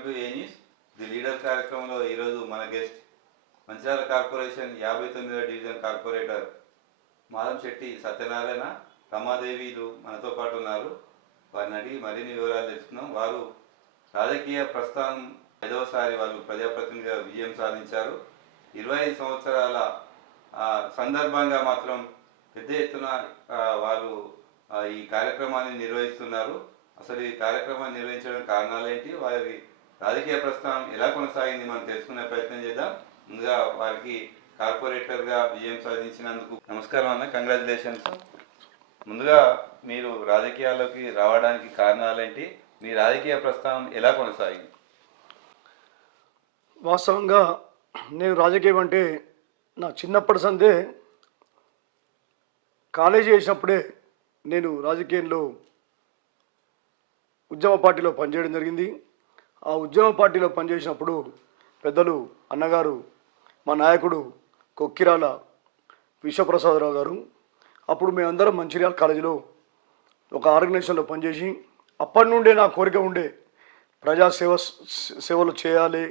Welcome to A news the leader కార్యక్రమంలో ఈరోజు మన గెస్ట్ మంచిర్యాల కార్పొరేషన్ 59వ డివిజన్ కార్పొరేటర్ మాధంశెట్టి సత్యనారాయణ రమాదేవిలు మనతో పాటు ఉన్నారు. వారిని అడిగి మరిన్ని వివరాలు తెలుసుకున్నాం. వారు రాజకీయ ప్రస్థానం 5వసారి వాళ్ళు ప్రజాప్రతినిధిగా విజయం సాధించారు. 25 సంవత్సరాల సందర్భంగా మాత్రం పెద్ద ఎత్తున వారు ఈ కార్యక్రమాన్ని నిర్వహిస్తున్నారు. అసలు ఈ కార్యక్రమాన్ని నిర్వహించడానికి కారణాలు ఏంటి, వారి రాజకీయ ప్రస్థానం ఎలా కొనసాగింది మనం తెలుసుకునే ప్రయత్నం చేద్దాం. ముందుగా వారికి కార్పొరేటర్గా విజయం సాధించినందుకు నమస్కారం అన్న, కంగ్రాచులేషన్స్. ముందుగా మీరు రాజకీయాల్లోకి రావడానికి కారణాలేంటి, మీ రాజకీయ ప్రస్థానం ఎలా కొనసాగింది? వాస్తవంగా నేను రాజకీయం అంటే నా చిన్నప్పటి సందే కాలేజీ చేసినప్పుడే నేను రాజకీయంలో ఉద్యమ పార్టీలో పనిచేయడం జరిగింది. ఆ ఉద్యమ పార్టీలో పనిచేసినప్పుడు పెద్దలు అన్నగారు మా నాయకుడు కొక్కిరాల విశ్వప్రసాదరావు గారు, అప్పుడు మేమందరం మంచిర్యాల కాలేజీలో ఒక ఆర్గనైజేషన్లో పనిచేసి అప్పటి నుండే నా కోరిక ఉండే సేవలు చేయాలి,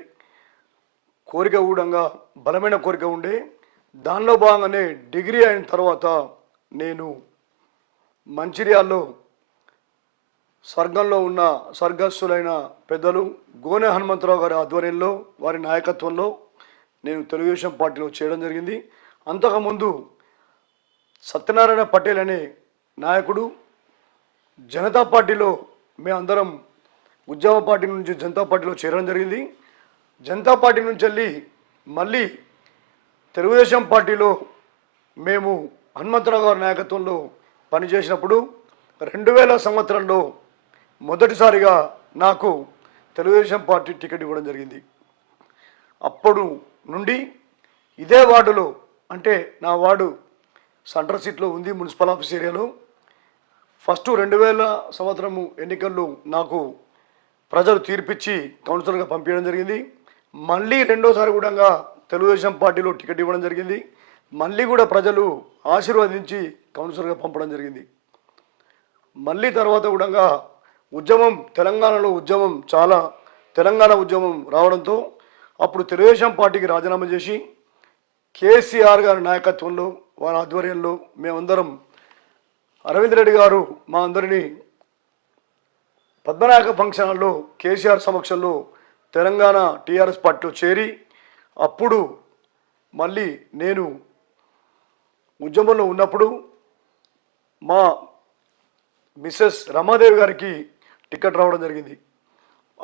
కోరిక కూడా బలమైన కోరిక ఉండే. దానిలో భాగంగానే డిగ్రీ అయిన తర్వాత నేను మంచిర్యాలలో స్వర్గంలో ఉన్న స్వర్గస్థులైన పెద్దలు గోనె హనుమంతరావు గారి ఆధ్వర్యంలో వారి నాయకత్వంలో నేను తెలుగుదేశం పార్టీలో చేయడం జరిగింది. అంతకుముందు సత్యనారాయణ పటేల్ అనే నాయకుడు జనతా పార్టీలో మేమందరం ఉద్యమ పార్టీ నుంచి జనతా పార్టీలో చేరడం జరిగింది. జనతా పార్టీ నుంచి వెళ్ళి మళ్ళీ తెలుగుదేశం పార్టీలో మేము హనుమంతరావు గారి నాయకత్వంలో పనిచేసినప్పుడు 2000 సంవత్సరంలో మొదటిసారిగా నాకు తెలుగుదేశం పార్టీ టికెట్ ఇవ్వడం జరిగింది. అప్పుడు నుండి ఇదే వార్డులో, అంటే నా వార్డు సెంట్రల్ సీట్లో ఉంది, మున్సిపల్ ఆఫీస్ ఏరియాలో. ఫస్ట్ 2000 సంవత్సరము ఎన్నికల్లో నాకు ప్రజలు తీర్పిచ్చి కౌన్సిలర్గా పంపించడం జరిగింది. మళ్ళీ రెండోసారి కూడా తెలుగుదేశం పార్టీలో టికెట్ ఇవ్వడం జరిగింది. మళ్ళీ కూడా ప్రజలు ఆశీర్వదించి కౌన్సిలర్గా పంపడం జరిగింది. మళ్ళీ తర్వాత కూడా ఉద్యమం తెలంగాణలో తెలంగాణ ఉద్యమం రావడంతో అప్పుడు తెలుగుదేశం పార్టీకి రాజీనామా చేసి కేసీఆర్ గారి నాయకత్వంలో వారి ఆధ్వర్యంలో మేమందరం అరవింద్ రెడ్డి గారు మా అందరినీ పద్మనాయక ఫంక్షన్ హాల్లో కేసీఆర్ సమక్షంలో తెలంగాణ టీఆర్ఎస్ పార్టీలో చేరి అప్పుడు మళ్ళీ నేను ఉద్యమంలో ఉన్నప్పుడు మా మిస్సెస్ రమాదేవి గారికి టికెట్ రావడం జరిగింది.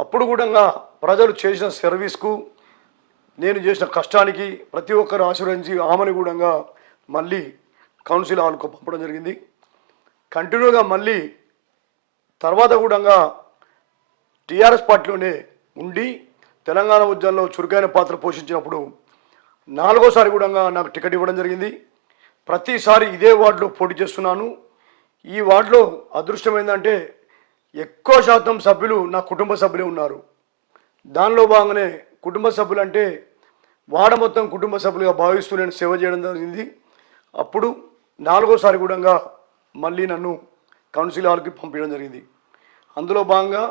అప్పుడు కూడా ప్రజలు చేసిన సర్వీస్కు, నేను చేసిన కష్టానికి ప్రతి ఒక్కరు ఆశీర్వదించి ఆమెను కూడా మళ్ళీ కౌన్సిల్ హాల్కు పంపడం జరిగింది. కంటిన్యూగా మళ్ళీ తర్వాత కూడా టీఆర్ఎస్ పార్టీలోనే ఉండి తెలంగాణ ఉద్యమంలో చురుకైన పాత్ర పోషించినప్పుడు 4వసారి కూడా నాకు టికెట్ ఇవ్వడం జరిగింది. ప్రతిసారి ఇదే వార్డులో పోటీ చేస్తున్నాను. ఈ వార్డులో అదృష్టం ఏంటంటే ఎక్కువ శాతం సభ్యులు నా కుటుంబ సభ్యులే ఉన్నారు. దానిలో భాగంగానే కుటుంబ సభ్యులు అంటే వార్డ మొత్తం కుటుంబ సభ్యులుగా భావిస్తూ నేను సేవ చేయడం జరిగింది. అప్పుడు 4వసారి కూడా మళ్ళీ నన్ను కౌన్సిల్ హాల్కి పంపించడం జరిగింది. అందులో భాగంగా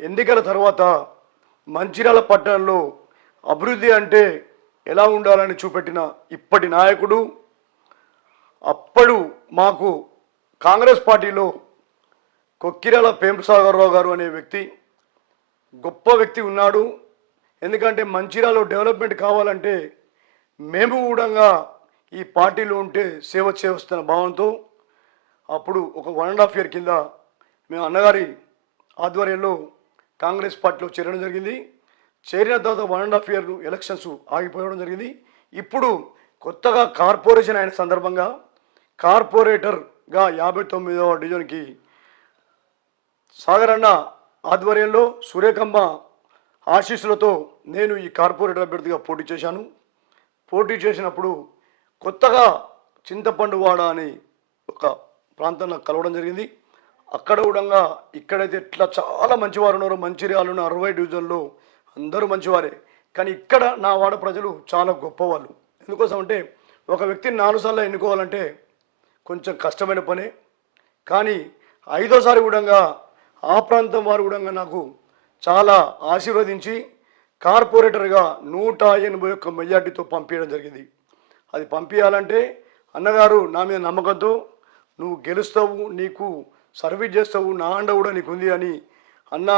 ఎన్నికల తర్వాత మంచిర్యాల పట్టణంలో అభివృద్ధి అంటే ఎలా ఉండాలని చూపెట్టిన ఇప్పటి నాయకుడు, అప్పుడు మాకు కాంగ్రెస్ పార్టీలో కొక్కిరాల ప్రేమసాగరరావు గారు అనే వ్యక్తి, గొప్ప వ్యక్తి ఉన్నాడు. ఎందుకంటే మంచిర్యాలలో డెవలప్మెంట్ కావాలంటే మేము కూడా ఈ పార్టీలో ఉంటే సేవ చేస్తున్న భావంతో అప్పుడు ఒక 1.5 year కింద మేము అన్నగారి ఆధ్వర్యంలో కాంగ్రెస్ పార్టీలో చేరడం జరిగింది. చేరిన తర్వాత 1.5 year ఎలక్షన్స్ ఆగిపోవడం జరిగింది. ఇప్పుడు కొత్తగా కార్పొరేషన్ అయిన సందర్భంగా కార్పొరేటర్గా 59వ డివిజన్కి సాగరన్న ఆధ్వర్యంలో సూర్యకమ్మ ఆశీస్సులతో నేను ఈ కార్పొరేటర్ అభ్యర్థిగా పోటీ చేశాను. పోటీ చేసినప్పుడు కొత్తగా చింతపండువాడ అని ఒక ప్రాంతంలో కలవడం జరిగింది. అక్కడ కూడా ఇక్కడైతే ఇట్లా చాలా మంచివారు ఉన్నారు. మంచిర్యాలలో 60 డివిజన్లో అందరూ మంచివారే, కానీ ఇక్కడ నా వాడ ప్రజలు చాలా గొప్పవాళ్ళు. ఎందుకోసం అంటే ఒక వ్యక్తిని 4 సార్లు ఎన్నుకోవాలంటే కొంచెం కష్టమైన పనే. కానీ 5వసారి కూడా ఆ ప్రాంతం వారు కూడా నాకు చాలా ఆశీర్వదించి కార్పొరేటర్గా 181 మెజార్టీతో పంపించడం జరిగింది. అది పంపించాలంటే అన్నగారు నా మీద నమ్మకంతో నువ్వు గెలుస్తావు, నీకు సర్వీస్ చేస్తావు, నా అండ కూడా నీకు ఉంది అని అన్న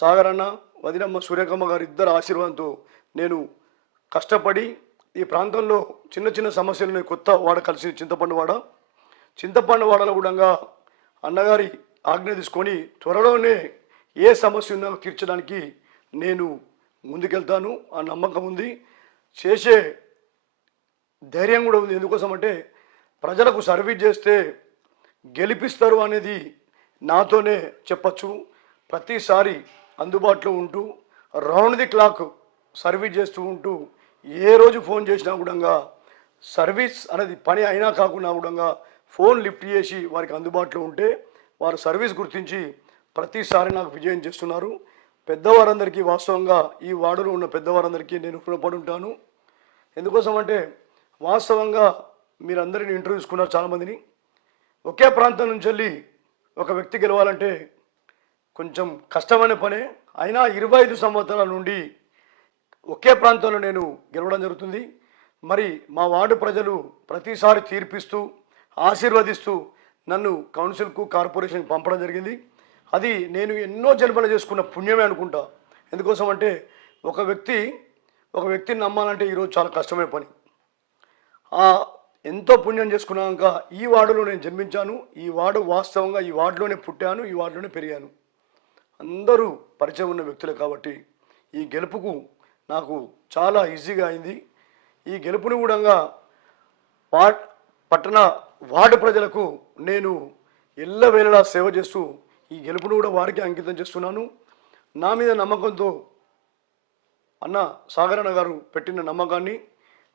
సాగర్ అన్న, వదినమ్మ సూర్యకమ్మ గారు ఇద్దరు ఆశీర్వాదంతో నేను కష్టపడి ఈ ప్రాంతంలో చిన్న చిన్న సమస్యలను కొత్త వాడ కలిసి చింతపండు వాడలో కూడా అన్నగారి ఆజ్ఞ తీసుకొని త్వరలోనే ఏ సమస్య ఉన్నా తీర్చడానికి నేను ముందుకెళ్తాను. ఆ నమ్మకం ఉంది, చేసే ధైర్యం కూడా ఉంది. ఎందుకోసం అంటే ప్రజలకు సర్వీస్ చేస్తే గెలిపిస్తారు అనేది నాతోనే చెప్పచ్చు. ప్రతిసారి అందుబాటులో ఉంటూ రౌండ్ ది క్లాక్ సర్వీస్ చేస్తూ ఉంటూ ఏ రోజు ఫోన్ చేసినా కూడా సర్వీస్ అనేది పని అయినా కాకుండా కూడా ఫోన్ లిఫ్ట్ చేసి వారికి అందుబాటులో ఉంటే వారు సర్వీస్ గుర్తించి ప్రతిసారి నాకు విజయం చేస్తున్నారు. పెద్దవారందరికీ వాస్తవంగా ఈ వార్డులో ఉన్న పెద్దవారందరికీ నేను రుణపడి ఉంటాను. ఎందుకోసం అంటే వాస్తవంగా మీరందరినీ ఇంటర్వ్యూ తీసుకున్నారు చాలామందిని. ఒకే ప్రాంతం నుంచి వెళ్ళి ఒక వ్యక్తి గెలవాలంటే కొంచెం కష్టమైన పనే. అయినా 25 సంవత్సరాల నుండి ఒకే ప్రాంతంలో నేను గెలవడం జరుగుతుంది. మరి మా వార్డు ప్రజలు ప్రతిసారి తీర్పిస్తూ ఆశీర్వదిస్తూ నన్ను కౌన్సిల్కు కార్పొరేషన్కి పంపడం జరిగింది. అది నేను ఎన్నో జన్మలు చేసుకున్న పుణ్యమే అనుకుంటా. ఎందుకోసం అంటే ఒక వ్యక్తిని నమ్మాలంటే ఈరోజు చాలా కష్టమైన పని. ఎంతో పుణ్యం చేసుకున్నాక ఈ వార్డులో నేను జన్మించాను. ఈ వార్డు వాస్తవంగా ఈ వార్డులోనే పుట్టాను, ఈ వార్డులోనే పెరిగాను. అందరూ పరిచయం ఉన్న వ్యక్తులే కాబట్టి ఈ గెలుపుకు నాకు చాలా ఈజీగా అయింది. ఈ గెలుపుని కూడా పట్టణ వార్డు ప్రజలకు నేను ఎల్లవేళలా సేవ చేస్తూ ఈ గెలుపును కూడా వారికి అంకితం చేస్తున్నాను. నా మీద నమ్మకంతో అన్న సాగరన్న గారు పెట్టిన నమ్మకాన్ని,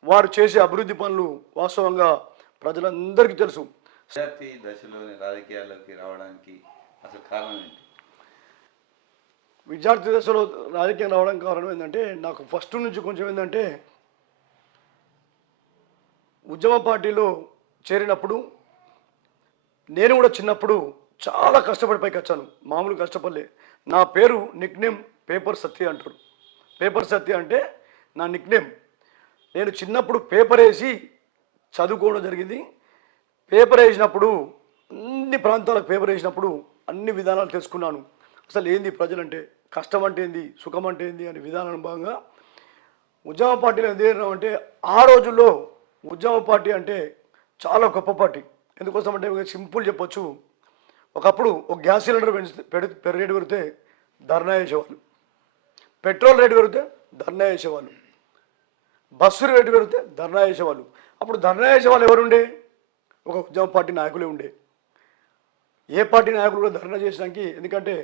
వారు చేసే అభివృద్ధి పనులు వాస్తవంగా ప్రజలందరికీ తెలుసు. విద్యార్థి దశలోని రాజకీయాల్లోకి రావడానికి అసలు కారణం ఏంటి? విద్యార్థి దశలో రాజకీయం రావడానికి కారణం ఏంటంటే నాకు ఫస్ట్ నుంచి కొంచెం ఏంటంటే ఉద్యమ పార్టీలో చేరినప్పుడు నేను కూడా చిన్నప్పుడు చాలా కష్టపడి పైకి వచ్చాను. మామూలు కష్టపడలే. నా పేరు నిక్నేమ్ పేపర్ సత్య అంటారు. పేపర్ సత్య అంటే నా నిక్నేమ్. నేను చిన్నప్పుడు పేపర్ వేసి చదువుకోవడం జరిగింది. పేపర్ వేసినప్పుడు అన్ని ప్రాంతాలకు పేపర్ వేసినప్పుడు అన్ని విధానాలు తెలుసుకున్నాను. అసలు ఏంది ప్రజలంటే, కష్టం అంటే ఏంది, సుఖం అంటే ఏంది అనే విధానం భాగంగా ఉద్యమ పార్టీలో అంటే ఆ రోజుల్లో ఉద్యమ పార్టీ అంటే చాలా గొప్ప పార్టీ. ఎందుకోసం అంటే సింపుల్ చెప్పొచ్చు. ఒకప్పుడు ఒక గ్యాస్ సిలిండర్ రేటు పెరిగితే ధర్నా చేసేవాళ్ళు, పెట్రోల్ రేటు పెరిగితే ధర్నా చేసేవాళ్ళు, బస్సు రేటు పెరిగితే ధర్నా చేసేవాళ్ళు. అప్పుడు ధర్నా చేసేవాళ్ళు ఎవరుండే? ఒక ఉద్యమ పార్టీ నాయకులే ఉండే. ఏ పార్టీ నాయకులు కూడా ధర్నా చేసడానికి, ఎందుకంటే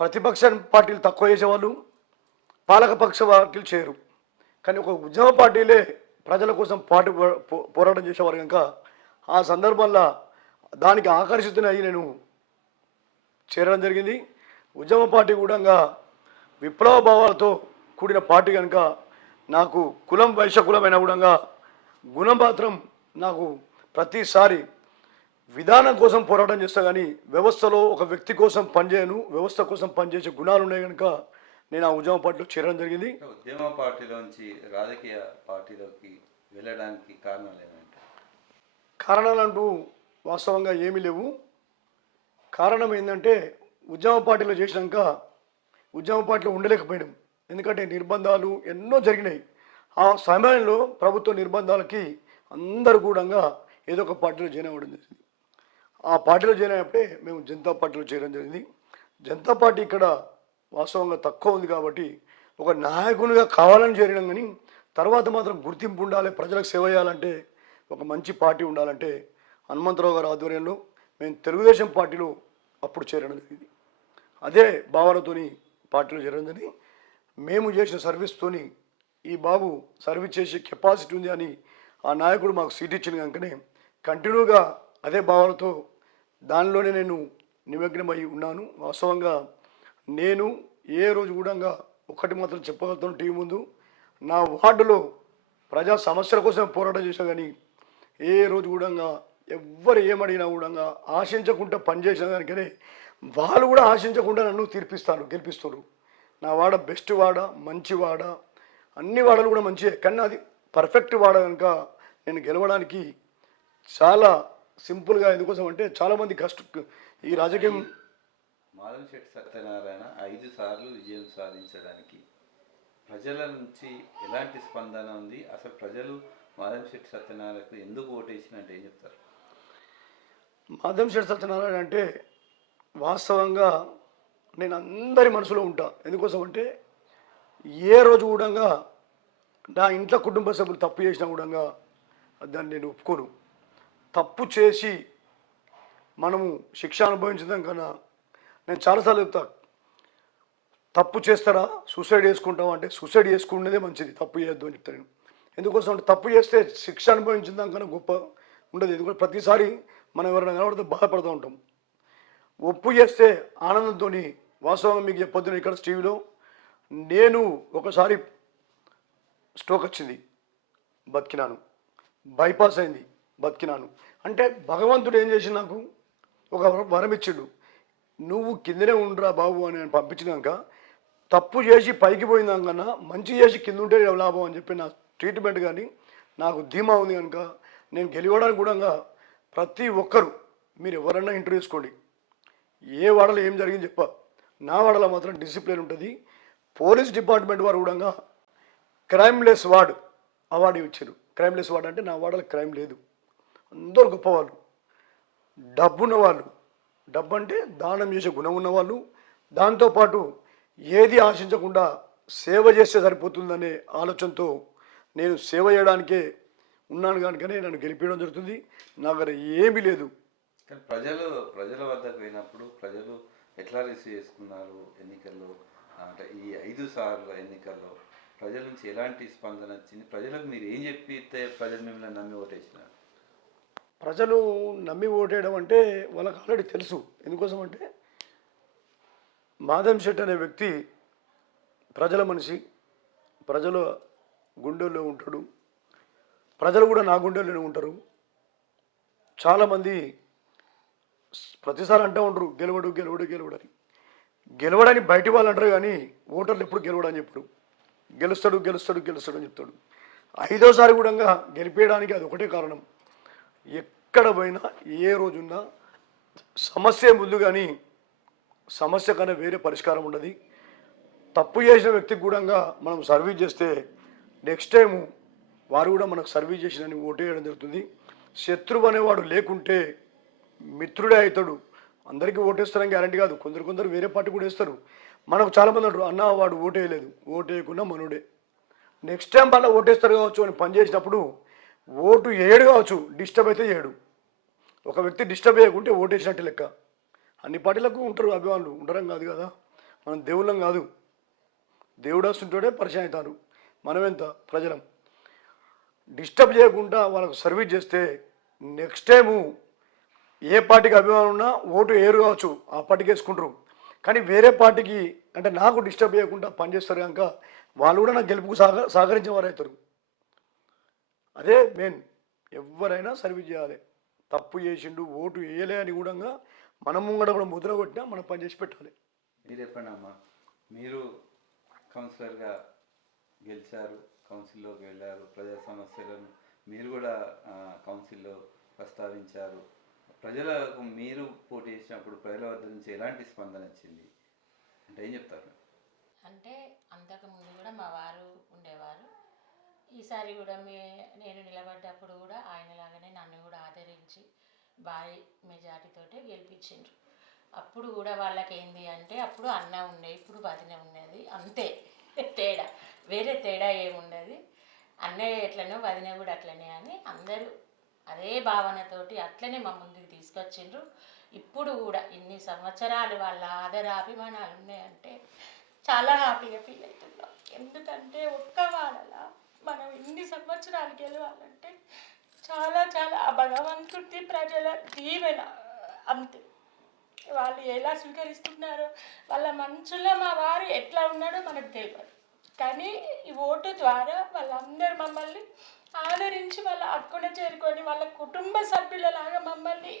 ప్రతిపక్ష పార్టీలు తక్కువ చేసేవాళ్ళు, పాలకపక్ష పార్టీలు చేయరు. కానీ ఒక ఉద్యమ పార్టీలే ప్రజల కోసం పోరాటం చేసేవారు కనుక ఆ సందర్భంలో దానికి ఆకర్షితునై నేను చేరడం జరిగింది. ఉద్యమ పార్టీ కూడా విప్లవ భావాలతో కూడిన పార్టీ కనుక నాకు కులం వైశ్య కులమైన కూడా గుణం మాత్రం నాకు ప్రతిసారి విధానం కోసం పోరాటం చేస్తా కానీ వ్యవస్థలో ఒక వ్యక్తి కోసం పనిచేయను, వ్యవస్థ కోసం పనిచేసే గుణాలు ఉన్నాయి కనుక నేను ఆ ఉద్యమ పార్టీలో చేరడం జరిగింది. ఉద్యమ పార్టీలోంచి రాజకీయ పార్టీలోకి వెళ్ళడానికి కారణాలు ఏమంటే? కారణాలు అంటూ వాస్తవంగా ఏమీ లేవు. కారణం ఏంటంటే ఉద్యమ పార్టీలో చేసినాక ఉద్యమ పార్టీలో ఉండలేకపోయాం. ఎందుకంటే నిర్బంధాలు ఎన్నో జరిగినాయి. ఆ సమయంలో ప్రభుత్వ నిర్బంధాలకి అందరూ కూడా ఏదో ఒక పార్టీలో జాయిన్ అవ్వడం జరిగింది. ఆ పార్టీలో జాయిన్ అయినప్పుడే మేము జనతా పార్టీలో చేరడం జరిగింది. జనతా పార్టీ ఇక్కడ వాస్తవంగా తక్కువ ఉంది కాబట్టి ఒక నాయకునిగా కావాలని చేరినాం. కానీ తర్వాత మాత్రం గుర్తింపు ఉండాలి, ప్రజలకు సేవ చేయాలంటే ఒక మంచి పార్టీ ఉండాలంటే హనుమంతరావు గారి ఆధ్వర్యంలో మేము తెలుగుదేశం పార్టీలో అప్పుడు చేరడం జరిగింది. అదే భావనతోని పార్టీలో చేరడం జరిగింది. మేము చేసిన సర్వీస్తోని ఈ బాబు సర్వీస్ చేసే కెపాసిటీ ఉంది అని ఆ నాయకుడు మాకు సీట్ ఇచ్చిన కనుకనే కంటిన్యూగా అదే భావనతో దానిలోనే నేను నిమగ్నమై ఉన్నాను. వాస్తవంగా నేను ఏ రోజు కూడా ఒకటి మాత్రం చెప్పగలుగుతాను టీవీ ముందు, నా వార్డులో ప్రజా సమస్యల కోసం పోరాటం చేశాను. కానీ ఏ రోజు కూడా ఎవ్వరు ఏమడిగినా కూడా ఆశించకుండా పనిచేసిన దానికనే వాళ్ళు కూడా ఆశించకుండా నన్ను గెలిపిస్తారు. నా వాడ బెస్ట్ వాడ, మంచి వాడ, అన్ని వాడలు కూడా మంచివే, కానీ అది పర్ఫెక్ట్ వాడ కనుక నేను గెలవడానికి చాలా సింపుల్గా, ఎందుకోసం అంటే చాలామంది ఈ రాజకీయం. మాధవశెట్టి సత్యనారాయణ 5 సార్లు విజయం సాధించడానికి ప్రజల నుంచి ఎలాంటి స్పందన ఉంది? అసలు ప్రజలు మాధవశెట్టి సత్యనారాయణకు ఎందుకు ఓటేసినట్టు ఏం చెప్తారు? మాధవశెట్టి సత్యనారాయణ అంటే వాస్తవంగా నేను అందరి మనసులో ఉంటా. ఎందుకోసం అంటే ఏ రోజు కూడా నా ఇంట్లో కుటుంబ సభ్యులు తప్పు చేసినా కూడా దాన్ని నేను ఒప్పుకోను. తప్పు చేసి మనము శిక్ష అనుభవించడం కన్నా, నేను చాలాసార్లు చెప్తా, తప్పు చేస్తారా సూసైడ్ చేసుకుంటావా అంటే సూసైడ్ చేసుకునేదే మంచిది, తప్పు చేయొద్దు అని చెప్తాను నేను. ఎందుకోసం అంటే తప్పు చేస్తే శిక్ష అనుభవించడం కన్నా గొప్ప ఉండదు. ఎందుకంటే ప్రతిసారి మనం ఎవరైనా కనబడితే బాధపడుతూ ఉంటాం. ఒప్పు చేస్తే ఆనందంతో, వాస్తవంగా మీకు చెప్పొద్దు, ఇక్కడ టీవీలో నేను ఒకసారి స్ట్రోక్ వచ్చింది, బతికినాను, బైపాస్ అయింది, బతికినాను. అంటే భగవంతుడు ఏం చేసి నాకు ఒక వరం ఇచ్చిండు, నువ్వు కిందనే ఉండరా బాబు అని నేను పంపించినాక, తప్పు చేసి పైకి పోయిందాకన్నా మంచి చేసి కింద ఉంటే లాభం అని చెప్పి నా ట్రీట్మెంట్ కానీ నాకు ధీమా ఉంది కనుక నేను గెలవడానికి కూడా ప్రతి ఒక్కరు మీరు ఎవరన్నా ఇంటర్వ్యూ చేసుకోండి, ఏ వాడలో ఏం జరిగింది చెప్ప, నా వాడలో మాత్రం డిసిప్లిన్ ఉంటుంది. పోలీస్ డిపార్ట్మెంట్ వారు కూడా క్రైమ్లెస్ వార్డ్ అవార్డు ఇచ్చారు. క్రైమ్లెస్ వార్డ్ అంటే నా వాడలో క్రైమ్ లేదు, అందరూ గొప్పవాళ్ళు, డబ్బున్న వాళ్ళు, డబ్బు అంటే దానం చేసే గుణం ఉన్నవాళ్ళు, దాంతోపాటు ఏది ఆశించకుండా సేవ చేస్తే సరిపోతుందనే ఆలోచనతో నేను సేవ చేయడానికే ఉన్నాను కనుకనే నన్ను గెలిపించడం జరుగుతుంది. నా దగ్గర ఏమీ లేదు. కానీ ప్రజల వద్దకు పోయినప్పుడు ప్రజలు ఎట్లా రిసీవ్ చేసుకున్నారు ఎన్నికల్లో? అంటే ఈ 5 సార్లు ఎన్నికల్లో ప్రజల నుంచి ఎలాంటి స్పందన వచ్చింది? ప్రజలకు మీరు ఏం చెప్పితే ప్రజలు మిమ్మల్ని నమ్మి ఓటేసినారు? ప్రజలు నమ్మి ఓటేయడం అంటే వాళ్ళకి ఆల్రెడీ తెలుసు. ఎందుకోసం అంటే మాధవశెట్టి అనే వ్యక్తి ప్రజల మనిషి, ప్రజల గుండెల్లో ఉంటాడు, ప్రజలు కూడా నా గుండెల్లోనే ఉంటారు. చాలామంది ప్రతిసారి అంటూ ఉంటారు గెలవడు గెలవడు గెలవడు అని. గెలవడానికి బయటి వాళ్ళు అంటారు కానీ ఓటర్లు ఎప్పుడు గెలవడు అని చెప్పడు. గెలుస్తాడు గెలుస్తాడు గెలుస్తాడు అని చెప్తాడు. 5వసారి కూడా గెలిపేయడానికి అది ఒకటే కారణం. ఎక్కడ పోయినా ఏ రోజున్నా సమస్య ముందు కానీ సమస్య కన్నా వేరే పరిష్కారం ఉండదు. తప్పు చేసిన వ్యక్తికి కూడా మనం సర్వీస్ చేస్తే నెక్స్ట్ టైం వారు కూడా మనకు సర్వీస్ చేసినని ఓటేయడం జరుగుతుంది. శత్రువు అనేవాడు లేకుంటే మిత్రుడే అవుతాడు. అందరికీ ఓటేస్తారని గ్యారంటీ కాదు, కొందరు వేరే పార్టీ కూడా వేస్తారు. మనకు చాలామంది అంటారు అన్న వాడు ఓటేయలేదు, ఓటేయకుండా మనోడే. నెక్స్ట్ టైం వాళ్ళ ఓటేస్తారు కావచ్చు అని పనిచేసినప్పుడు ఓటు ఏడు కావచ్చు, డిస్టర్బ్ అయితే ఏడు. ఒక వ్యక్తి డిస్టర్బ్ చేయకుంటే ఓటేసినట్టు లెక్క. అన్ని పార్టీలకు ఉంటారు అభిమానులు, ఉండరం కాదు కదా, మనం దేవుళ్ళం కాదు. దేవుడు వస్తుంటే పరిచయం అవుతారు, మనమెంత ప్రజలం. డిస్టర్బ్ చేయకుండా వాళ్ళకు సర్వీస్ చేస్తే నెక్స్ట్ టైము ఏ పార్టీకి అభిమానం ఉన్నా ఓటు ఏరు కావచ్చు, ఆ పార్టీకి వేసుకుంటారు. కానీ వేరే పార్టీకి అంటే నాకు డిస్టర్బ్ చేయకుండా పనిచేస్తారు కనుక వాళ్ళు కూడా నాకు గెలుపుకు సహకరించిన వారు అవుతారు. అదే మెయిన్. ఎవరైనా సర్వీస్ చేయాలి. తప్పు చేసిండు ఓటు వేయలే అని కూడా మనం ముంగడ కూడా ముద్ర కొట్టినా మనం పనిచేసి పెట్టాలి. మీరు చెప్పండి అమ్మా, మీరు కౌన్సిలర్గా గెలిచారు, కౌన్సిల్లోకి వెళ్ళారు, ప్రజా సమస్యలను మీరు కూడా కౌన్సిల్లో ప్రస్తావించారు. ప్రజలకు మీరు పోటీ చేసినప్పుడు ప్రజల వద్ద నుంచి ఎలాంటి స్పందన వచ్చింది అంటే ఏం చెప్తారు? అంటే అంతకుముందు కూడా మా వారు ఉండేవారు. ఈసారి కూడా నేను నిలబడ్డప్పుడు కూడా ఆయనలాగానే నన్ను కూడా ఆదరించి భారీ మెజార్టీతోటే గెలిపించిండ్రు. అప్పుడు కూడా వాళ్ళకి ఏంది అంటే అప్పుడు అన్న ఉండే, ఇప్పుడు వదిన ఉన్నది, అంతే తేడా, వేరే తేడా ఏముండదు. అన్నయ్య ఎట్లనో వదిన కూడా అట్లనే అని అందరూ అదే భావనతోటి అట్లనే మా ముందుకు తీసుకొచ్చిండ్రు. ఇప్పుడు కూడా ఇన్ని సంవత్సరాలు వాళ్ళ ఆదరాభిమానాలు ఉన్నాయంటే చాలా హ్యాపీగా ఫీల్ అవుతున్నాం. ఎందుకంటే ఒక్క వాడలా మనం ఇన్ని సంవత్సరాలు గెలవాలంటే చాలా చాలా ఆ భగవంతుడి ప్రజల దీవెన అంతే. వాళ్ళు ఎలా స్వీకరిస్తున్నారో వాళ్ళ మనసులో మా వారు ఎట్లా ఉన్నాడో మనకు తెలియదు, కానీ ఈ ఓటు ద్వారా వాళ్ళందరూ మమ్మల్ని ఆదరించి వాళ్ళ హక్కున చేరుకొని వాళ్ళ కుటుంబ సభ్యులలాగా మమ్మల్ని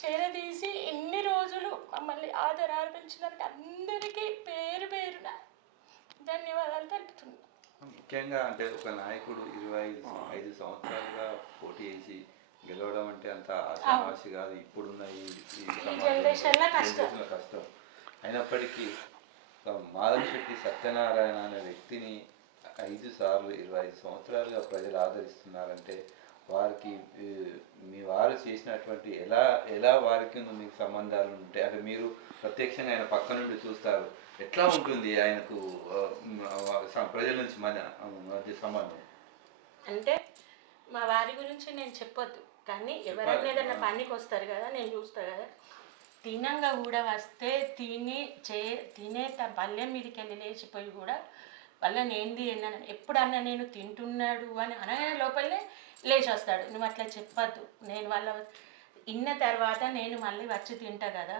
చేరదీసి ఇన్ని రోజులు మమ్మల్ని ఆదరార్పించడానికి అందరికీ పేరు పేరున ధన్యవాదాలు తెలుపుతున్నాను. ముఖ్యంగా అంటే ఒక నాయకుడు 25 సంవత్సరాలుగా పోటీ చేసి గెలవడం అంటే అంత ఆశామాషి కాదు. ఇప్పుడున్న ఈ జనరేషన్లో కష్టం. జనరేషన్లో కష్టం. అయినప్పటికీ మాధవశెట్టి సత్యనారాయణ అనే వ్యక్తిని 5 సార్లు 25 సంవత్సరాలుగా ప్రజలు ఆదరిస్తున్నారంటే వారికి మీ వారు చేసినటువంటి ఎలా వారికి మీకు సంబంధాలు ఉంటాయి? అంటే మీరు ప్రత్యక్షంగా ఆయన పక్క నుండి చూస్తారు, ఎట్లా ఉంటుంది ఆయనకు ప్రజల నుంచి మధ్య సంబంధం? అంటే మా వారి గురించి నేను చెప్పొద్దు, కానీ ఎవరైనా ఏదైనా పనికి వస్తారు కదా, నేను చూస్తా కదా, తినంగా కూడా వస్తే తినే పల్లెం మీదకి వెళ్ళి లేచిపోయి కూడా వాళ్ళని ఏంది ఏందని ఎప్పుడన్నా నేను తింటున్నాడు అని అనగానే లోపలనే లేచి వస్తాడు. నువ్వు అట్లా చెప్పద్దు, నేను వాళ్ళ ఇన్న తర్వాత నేను మళ్ళీ వచ్చి తింటా కదా,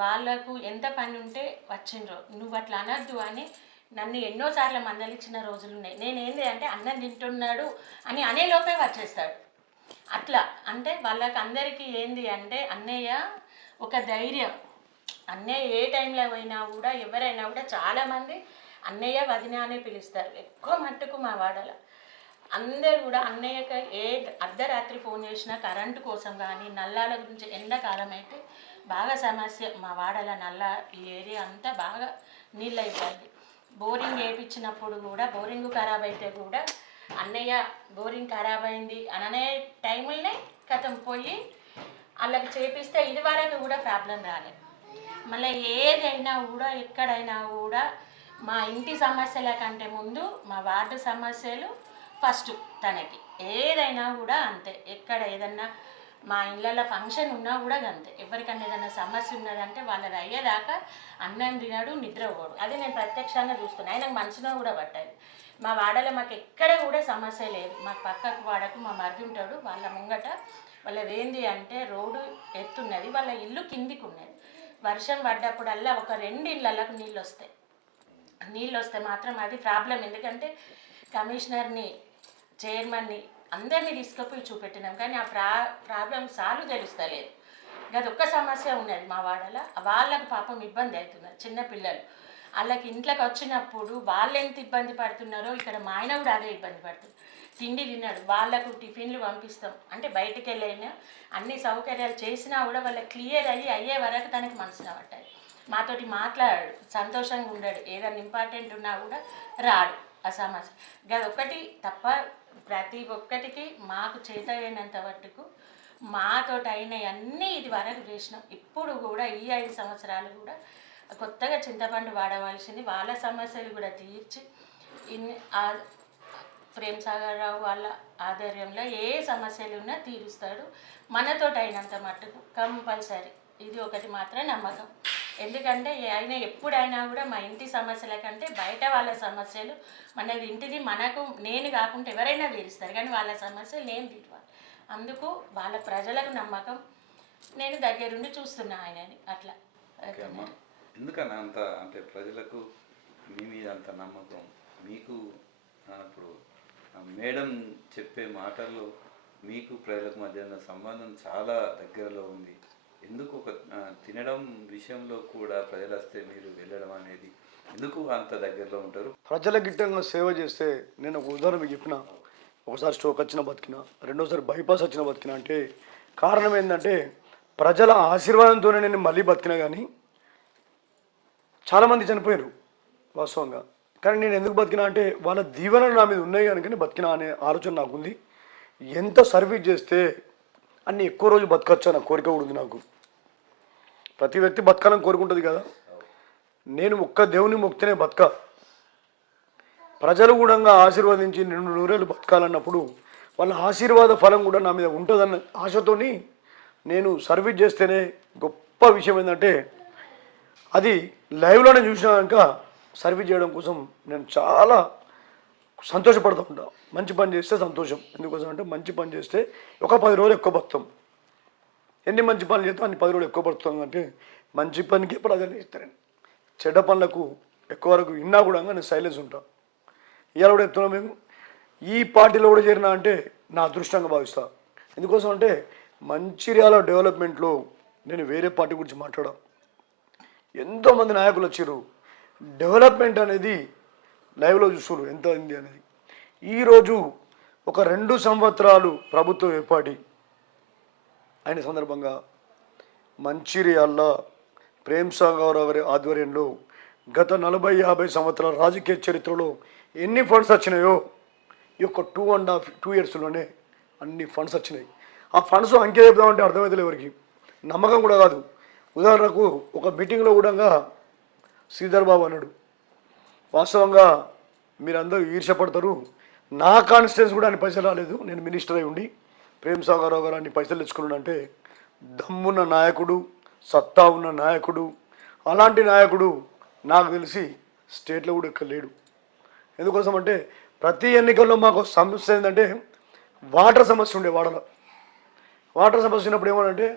వాళ్ళకు ఎంత పని ఉంటే వచ్చిండ్రో, నువ్వు అట్లా అనద్దు అని నన్ను ఎన్నోసార్లు మందలిచ్చిన రోజులు ఉన్నాయి. నేనేంది అంటే అన్నం తింటున్నాడు అని అనే లోపే వచ్చేస్తాడు. అట్లా అంటే వాళ్ళకి అందరికీ ఏంది అంటే అన్నయ్య ఒక ధైర్యం. అన్నయ్య ఏ టైంలో అయినా కూడా ఎవరైనా కూడా చాలామంది అన్నయ్య వదిన అనే పిలుస్తారు. ఎక్కువ మట్టుకు మా వాడల అందరూ కూడా అన్నయ్యకి అర్ధరాత్రి ఫోన్ చేసినా కరెంటు కోసం కానీ నల్లాల గురించి ఎండాకాలం అయితే బాగా సమస్య. మా వాడల నల్ల ఈ ఏరియా అంతా బాగా నీళ్ళ ఇబ్బంది. బోరింగ్ వేయించినప్పుడు కూడా బోరింగ్ ఖరాబ్ అయితే కూడా అన్నయ్య బోరింగ్ ఖరాబ్ అయింది అననే టైంలోనే కథం పోయి వాళ్ళకి చేపిస్తే ఇది వరకు కూడా ప్రాబ్లం రాలేదు. మళ్ళీ ఏదైనా కూడా ఎక్కడైనా కూడా మా ఇంటి సమస్యల కంటే ముందు మా వార్డు సమస్యలు ఫస్ట్ తనకి. ఏదైనా కూడా అంతే, ఎక్కడ ఏదన్నా మా ఇళ్ళల్లో ఫంక్షన్ ఉన్నా కూడా అంతే. ఎవరికన్నా ఏదైనా సమస్య ఉన్నదంటే వాళ్ళది అయ్యేదాకా అన్నం తినడు, నిద్రపోడు. అది నేను ప్రత్యక్షంగా చూస్తున్నాను. ఆయనకు మనసులో కూడా పట్టాలి. మా వాడలో మాకు ఎక్కడ కూడా సమస్య లేదు. మాకు పక్కకు వాడకు మా మరిది ఉంటాడు, వాళ్ళ ముంగట వాళ్ళది ఏంది అంటే రోడ్డు ఎత్తున్నది, వాళ్ళ ఇల్లు కిందికి ఉన్నది. వర్షం పడ్డప్పుడల్లా ఒక 2 ఇళ్ళకు నీళ్ళు వస్తాయి. నీళ్ళు వస్తే మాత్రం అది ప్రాబ్లం. ఎందుకంటే కమిషనర్ని, చైర్మన్ని అందరినీ తీసుకుపోయి చూపెట్టినాం, కానీ ఆ ప్రాబ్లం సాల్వ్ తెలుస్తలేదు. అది ఒక్క సమస్య ఉన్నది మా వాడలో. వాళ్ళకు పాపం ఇబ్బంది అవుతున్నారు చిన్నపిల్లలు. వాళ్ళకి ఇంట్లోకి వచ్చినప్పుడు వాళ్ళు ఎంత ఇబ్బంది పడుతున్నారో ఇక్కడ మా ఆయన కూడా అదే ఇబ్బంది పడుతుంది. తిండి తిన్నాడు, వాళ్ళకు టిఫిన్లు పంపిస్తాం అంటే బయటికి వెళ్ళైనా అన్ని సౌకర్యాలు చేసినా కూడా వాళ్ళకి క్లియర్ అయ్యే వరకు తనకి మనసున పట్టాలి. మాతోటి మాట్లాడాడు, సంతోషంగా ఉన్నాడు. ఏదైనా ఇంపార్టెంట్ ఉన్నా కూడా రాడు. ఆ సమస్య అది ఒక్కటి తప్ప ప్రతి ఒక్కటికి మాకు చేత అయినంత మట్టుకు మాతోటి అయినవన్నీ ఇది వరకు చేసినాం. ఇప్పుడు కూడా ఈ 5 సంవత్సరాలు కూడా కొత్తగా చింతపండు వాడవలసింది వాళ్ళ సమస్యలు కూడా తీర్చి ప్రేమ్ సాగర్ రావు వాళ్ళ ఆధ్వర్యంలో ఏ సమస్యలు ఉన్నా తీరుస్తాడు. మనతోటి అయినంత మట్టుకు కంపల్సరీ. ఇది ఒకటి మాత్రం నమ్మకం. ఎందుకంటే ఆయన ఎప్పుడైనా కూడా మా ఇంటి సమస్యల కంటే బయట వాళ్ళ సమస్యలు మనది ఇంటిది మనకు నేను కాకుండా ఎవరైనా తీరుస్తారు, కానీ వాళ్ళ సమస్యలు నేను తీర్చాలి. అందుకు వాళ్ళ ప్రజలకు నమ్మకం. నేను దగ్గరుండి చూస్తున్నా ఆయనని. అట్లా ఎందుకన్నా అంత అంటే ప్రజలకు మీ మీద అంత నమ్మకం మీకు? ఇప్పుడు మేడం చెప్పే మాటల్లో మీకు ప్రజలకు మధ్య ఉన్న సంబంధం చాలా దగ్గరలో ఉంది. ఎందుకు ఒక తినడం విషయంలో కూడా ప్రజలు వస్తే మీరు వెళ్ళడం అనేది ఎందుకు అంత దగ్గరలో ఉంటారు? ప్రజల గిట్టంగా సేవ చేస్తే నేను ఒక ఉదాహరణ మీకు చెప్పిన, ఒకసారి స్ట్రోక్ వచ్చిన బతికిన, రెండోసారి బైపాస్ వచ్చిన బతికిన. అంటే కారణం ఏంటంటే ప్రజల ఆశీర్వాదంతోనే నేను మళ్ళీ బతికినా. కానీ చాలామంది చనిపోయారు వాస్తవంగా, కానీ నేను ఎందుకు బతికినా అంటే వాళ్ళ దీవెనలు నా మీద ఉన్నాయి కనుక బతికినా అనే ఆలోచన నాకుంది. ఎంత సర్వీస్ చేస్తే అన్ని ఎక్కువ రోజు బతకచ్చు అన్న కోరిక కూడా ఉంది నాకు. ప్రతి వ్యక్తి బతకాలని కోరుకుంటుంది కదా. నేను ఒక్క దేవుని మొక్కితేనే బతక, ప్రజలు కూడా ఆశీర్వదించి 2 నూరేళ్ళు బతకాలన్నప్పుడు వాళ్ళ ఆశీర్వాద ఫలం కూడా నా మీద ఉంటుందన్న ఆశతోని నేను సర్వీస్ చేస్తేనే. గొప్ప విషయం ఏంటంటే అది లైవ్లోనే చూసినాక సర్వీస్ చేయడం కోసం నేను చాలా సంతోషపడుతూ ఉంటా. మంచి పని చేస్తే సంతోషం. ఎందుకోసం అంటే మంచి పని చేస్తే ఒక 10 రోజులు ఎక్కువ బతుకుతాం. ఎన్ని మంచి పనులు చేస్తాం అన్ని 10 రోజులు ఎక్కువ బతుకుతాం. అంటే మంచి పనికి ప్రజలు ఇస్తారని, చెడ్డ పనులకు ఎక్కువ వరకు విన్నా కూడా నేను సైలెన్స్ ఉంటా. ఇవాళ కూడా చెప్తున్నా, మేము ఈ పార్టీలో కూడా చేరినా అంటే నా అదృష్టంగా భావిస్తా. ఎందుకోసం అంటే మంచిర్యాల డెవలప్మెంట్లో నేను వేరే పార్టీ గురించి మాట్లాడా. ఎంతోమంది నాయకులు వచ్చారు. డెవలప్మెంట్ అనేది లైవ్లో చూస్తున్నారు ఎంత అయింది అనేది. ఈరోజు ఒక 2 సంవత్సరాలు ప్రభుత్వం ఏర్పాటి అయిన సందర్భంగా మంచిర్యాల ప్రేమ్ సాగర్ గారి ఆధ్వర్యంలో గత 40-50 సంవత్సరాల రాజకీయ చరిత్రలో ఎన్ని ఫండ్స్ వచ్చినాయో ఈ యొక్క 2.5 ఇయర్స్లోనే అన్ని ఫండ్స్ వచ్చినాయి. ఆ ఫండ్స్ అంకె చెప్దామంటే అర్థమవుతుంది ఎవరికి, నమ్మకం కూడా కాదు. ఉదాహరణకు ఒక మీటింగ్లో కూడా శ్రీధర్ బాబు అన్నాడు, వాస్తవంగా మీరందరూ ఈర్షపడతారు, నా కాన్స్టిట్యూన్స్ కూడా అన్ని పైసలు రాలేదు, నేను మినిస్టర్ అయి ఉండి ప్రేమ్ సాగర్ గారు అన్ని పైసలు తెచ్చుకున్నాడంటే దమ్మున్న నాయకుడు, సత్తా ఉన్న నాయకుడు. అలాంటి నాయకుడు నాకు తెలిసి స్టేట్లో కూడా ఇక్కడ లేడు. ఎందుకోసం అంటే ప్రతి ఎన్నికల్లో మాకు సమస్య ఏంటంటే వాటర్ సమస్య ఉండే వాడలో. వాటర్ సమస్య ఉన్నప్పుడు ఏమనంటే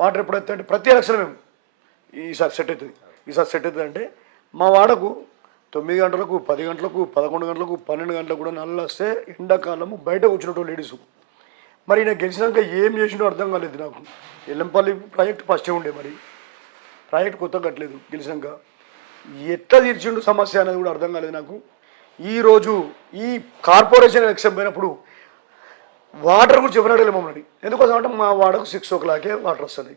వాటర్ ఎప్పుడైతే అంటే ప్రతి ఎలక్షన్ మేము ఈసారి సెట్ అవుతుంది అంటే మా వాడకు 9 గంటలకు 10 గంటలకు 11 గంటలకు 12 గంటలకు కూడా నల్ల వస్తే ఎండాకాలము బయట కూర్చున్నట్టు లేడీసు. మరి నేను గెలిచినాక ఏం చేసినో అర్థం కాలేదు నాకు. ఎల్లంపల్లి ప్రాజెక్ట్ ఫస్టే ఉండే, మరి ప్రాజెక్ట్ కొత్త కట్టలేదు. గెలిచినాక ఎట్లా తీర్చిండు సమస్య అనేది కూడా అర్థం కాలేదు నాకు. ఈరోజు ఈ కార్పొరేషన్ ఎలక్షన్ పోయినప్పుడు వాటర్ గురించి ఎవరు అడగలేదు మమ్మల్ని. ఎందుకోసం అంటే మా వాడకు 6 o'clock వాటర్ వస్తుంది.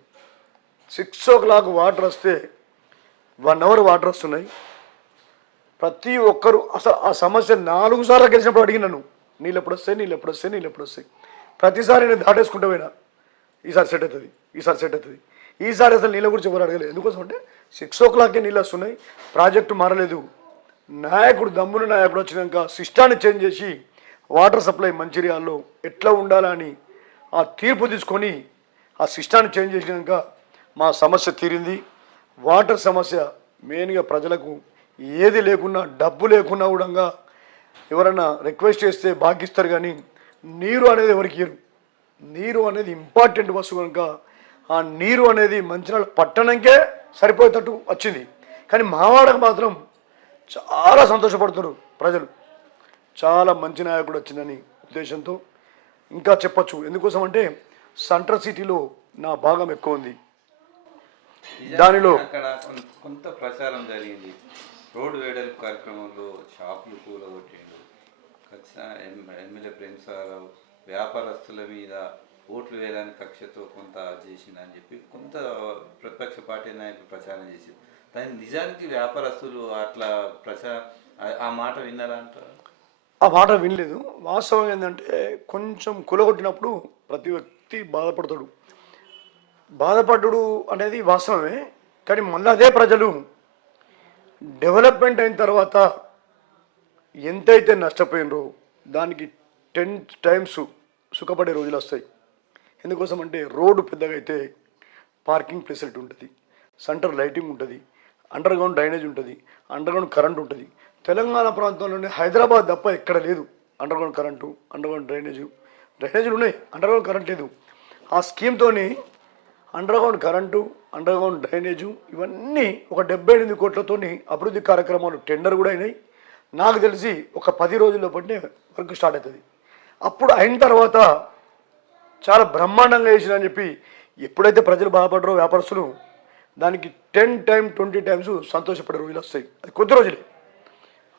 6 o'clock వాటర్ వస్తే 1 hour వాటర్ వస్తున్నాయి. ప్రతి ఒక్కరు అసలు ఆ సమస్య 4 సార్లు గెలిచినప్పుడు అడిగినాను, నీళ్ళు ఎప్పుడు వస్తాయి. ప్రతిసారి నేను దాటేసుకుంటూ పోయినా ఈసారి సెట్ అవుతుంది. ఈసారి అసలు నీళ్ళ గురించి ఎవరు అడగలేదు. ఎందుకోసం అంటే 6 o'clock నీళ్ళు వస్తున్నాయి, ప్రాజెక్టు మారలేదు. నాయకుడు దమ్మున నాయకుడు వచ్చినాక సిస్టాన్ని చేంజ్ చేసి వాటర్ సప్లై మంచిర్యాలలో ఎట్లా ఉండాలని ఆ తీర్పు తీసుకొని ఆ సిస్టాన్ని చేంజ్ చేసినాక మా సమస్య తీరింది. వాటర్ సమస్య మెయిన్గా ప్రజలకు ఏది లేకున్నా, డబ్బు లేకున్నా కూడా ఎవరన్నా రిక్వెస్ట్ చేస్తే బాకిస్తారు, కానీ నీరు అనేది ఎవరికి ఇయ్యరు. నీరు అనేది ఇంపార్టెంట్ వస్తువు కనుక ఆ నీరు అనేది మంచిర్యాల పట్టణంకే సరిపోయేటట్టు వచ్చింది. కానీ మావాడకు మాత్రం చాలా సంతోషపడుతున్నారు ప్రజలు. చాలా మంచి నాయకుడు వచ్చిందని ఉద్దేశంతో ఇంకా చెప్పచ్చు. ఎందుకోసం అంటే సెంట్రల్ సిటీలో నా భాగం ఎక్కువ ఉంది. దానిలో అక్కడ కొంత ప్రచారం జరిగింది. రోడ్డు వేడల్పు కార్యక్రమంలో షాపులు కూలగొట్టిండు, ఎమ్మెల్యే ప్రేమ్ సాగర్ వ్యాపారస్తుల మీద ఓట్లు వేయడానికి కక్షతో కొంత చేసిందని చెప్పి కొంత ప్రతిపక్ష పార్టీ నాయకులు ప్రచారం చేసింది. దాని నిజానికి వ్యాపారస్తులు అట్లా ఆ మాట విన్నారా అంటారు? ఆ మాట వినలేదు. వాస్తవం ఏంటంటే కొంచెం కూలగొట్టినప్పుడు ప్రతి వ్యక్తి బాధపడతాడు. బాధపడ్డు అనేది వాస్తవమే. కానీ మళ్ళీ అదే ప్రజలు డెవలప్మెంట్ అయిన తర్వాత ఎంతైతే నష్టపోయినరో దానికి 10 times సుఖపడే రోజులు వస్తాయి. ఎందుకోసం అంటే రోడ్డు పెద్దగా అయితే పార్కింగ్ ఫెసిలిటీ ఉంటుంది, సెంటర్ లైటింగ్ ఉంటుంది, అండర్ గ్రౌండ్ డ్రైనేజ్ ఉంటుంది, అండర్ గ్రౌండ్ కరెంట్ ఉంటుంది. తెలంగాణ ప్రాంతంలోనే హైదరాబాద్ తప్ప ఎక్కడ లేదు underground current, underground డ్రైనేజీలు ఉన్నాయి, అండర్ గ్రౌండ్ కరెంట్ లేదు. ఆ స్కీమ్తోని underground current, underground drainage ఇవన్నీ ఒక 78 కోట్లతోని అభివృద్ధి కార్యక్రమాలు టెండర్ కూడా అయినాయి. నాకు తెలిసి ఒక 10 రోజుల్లో పట్టే వర్క్ స్టార్ట్ అవుతుంది. అప్పుడు అయిన తర్వాత చాలా బ్రహ్మాండంగా చేసినని చెప్పి ఎప్పుడైతే ప్రజలు బాధపడరో వ్యాపారస్తులు దానికి 10 times 20 times సంతోషపడే రోజులు వస్తాయి. అది కొద్ది రోజులే.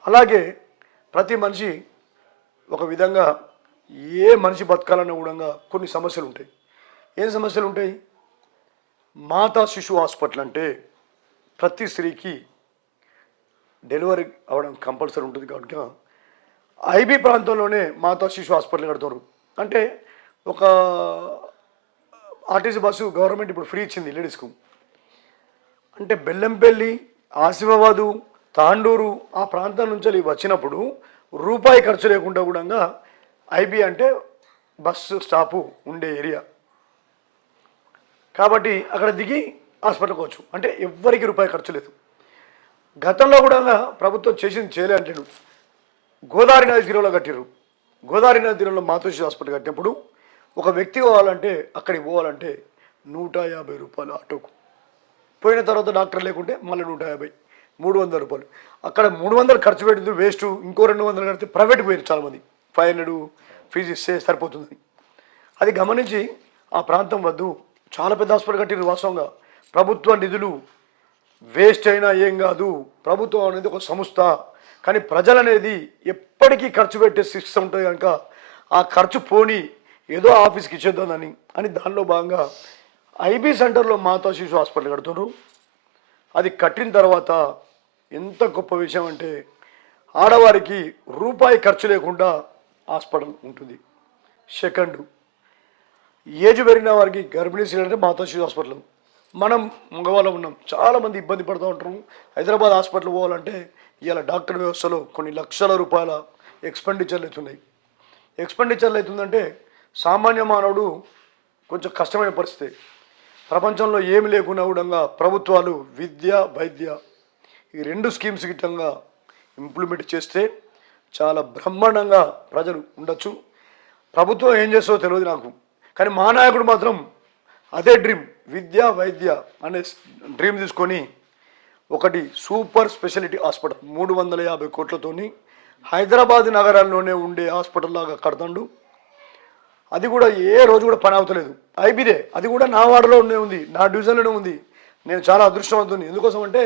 అలాగే ప్రతి మనిషి ఒక విధంగా ఏ మనిషి బతకాలన్న కూడా కొన్ని సమస్యలు ఉంటాయి. ఏం సమస్యలు ఉంటాయి? మాతా శిశు హాస్పిటల్ అంటే ప్రతి స్త్రీకి డెలివరీ అవ్వడం కంపల్సరీ ఉంటుంది. కాబట్టి ఐబీ ప్రాంతంలోనే మాతా శిశు హాస్పిటల్ కడతారు. అంటే ఒక ఆర్టీసీ బస్సు గవర్నమెంట్ ఇప్పుడు ఫ్రీ ఇచ్చింది లేడీస్కు. అంటే బెల్లంపల్లి, ఆసిఫాబాదు, తాండూరు ఆ ప్రాంతం నుంచి వచ్చినప్పుడు రూపాయి ఖర్చు లేకుండా కూడా ఐబీ అంటే బస్సు స్టాపు ఉండే ఏరియా కాబట్టి అక్కడ దిగి హాస్పిటల్కి వచ్చు. అంటే ఎవ్వరికి రూపాయి ఖర్చు లేదు. గతంలో కూడా ప్రభుత్వం చేసింది చేయలే అంటాడు. గోదావరి నది తీరంలో కట్టారు. గోదావరి నది తీరంలో మాతృశ్రీ హాస్పిటల్ కట్టినప్పుడు ఒక వ్యక్తి పోవాలంటే అక్కడికి పోవాలంటే 150 రూపాయలు ఆటోకు. పోయిన తర్వాత డాక్టర్ లేకుంటే మళ్ళీ 150, 300 రూపాయలు. అక్కడ 300 ఖర్చు పెట్టింది వేస్ట్. ఇంకో 200 కడితే ప్రైవేట్కి పోయారు చాలామంది. 500 ఫీజు ఇస్తే సరిపోతుంది. అది గమనించి ఆ ప్రాంతం వద్దు చాలా పెద్ద హాస్పిటల్ కట్టిరు. వాస్తవంగా ప్రభుత్వ నిధులు వేస్ట్ అయినా ఏం కాదు, ప్రభుత్వం అనేది ఒక సంస్థ కానీ ప్రజలు అనేది ఎప్పటికీ ఖర్చు పెట్టే సిస్టమ్ ఉంటుంది కనుక ఆ ఖర్చు పోని ఏదో ఆఫీస్కి ఇచ్చేద్దామని అని దానిలో భాగంగా ఐబీ సెంటర్లో మాతా శిశు హాస్పిటల్ కడుతున్నారు. అది కట్టిన తర్వాత ఎంత గొప్ప విషయం అంటే ఆడవారికి రూపాయి ఖర్చు లేకుండా హాస్పిటల్ ఉంటుంది. సెకండ్, ఏజ్ పెరిగిన వారికి గర్భిణీ స్త్రీలు అంటే మాతా శిశు హాస్పిటల్. మనం మగవాళ్ళం ఉన్నాం, చాలామంది ఇబ్బంది పడుతూ ఉంటారు. హైదరాబాద్ హాస్పిటల్ పోవాలంటే ఇవాళ డాక్టర్ వ్యవస్థలో కొన్ని లక్షల రూపాయల ఎక్స్పెండిచర్లు అవుతున్నాయి. ఎక్స్పెండిచర్లు అవుతుందంటే సామాన్య మానవుడు కొంచెం కష్టమైన పరిస్థితి. ప్రపంచంలో ఏమి లేకుండా కూడా ప్రభుత్వాలు విద్య వైద్య ఈ రెండు స్కీమ్స్ గిట్టంగా ఇంప్లిమెంట్ చేస్తే చాలా బ్రహ్మాండంగా ప్రజలు ఉండొచ్చు. ప్రభుత్వం ఏం చేస్తుందో తెలియదు నాకు, కానీ మా నాయకుడు మాత్రం అదే డ్రీమ్, విద్య వైద్య అనే డ్రీమ్ తీసుకొని ఒకటి సూపర్ స్పెషాలిటీ హాస్పిటల్ 350 కోట్లతోని హైదరాబాద్ నగరాల్లోనే ఉండే హాస్పిటల్ లాగా కడతాడు. అది కూడా ఏ రోజు కూడా పని అవుతలేదు. ఐబీదే, అది కూడా నా వార్డులోనే ఉంది, నా డివిజన్లోనే ఉంది. నేను చాలా అదృష్టవంతుని. ఎందుకోసం అంటే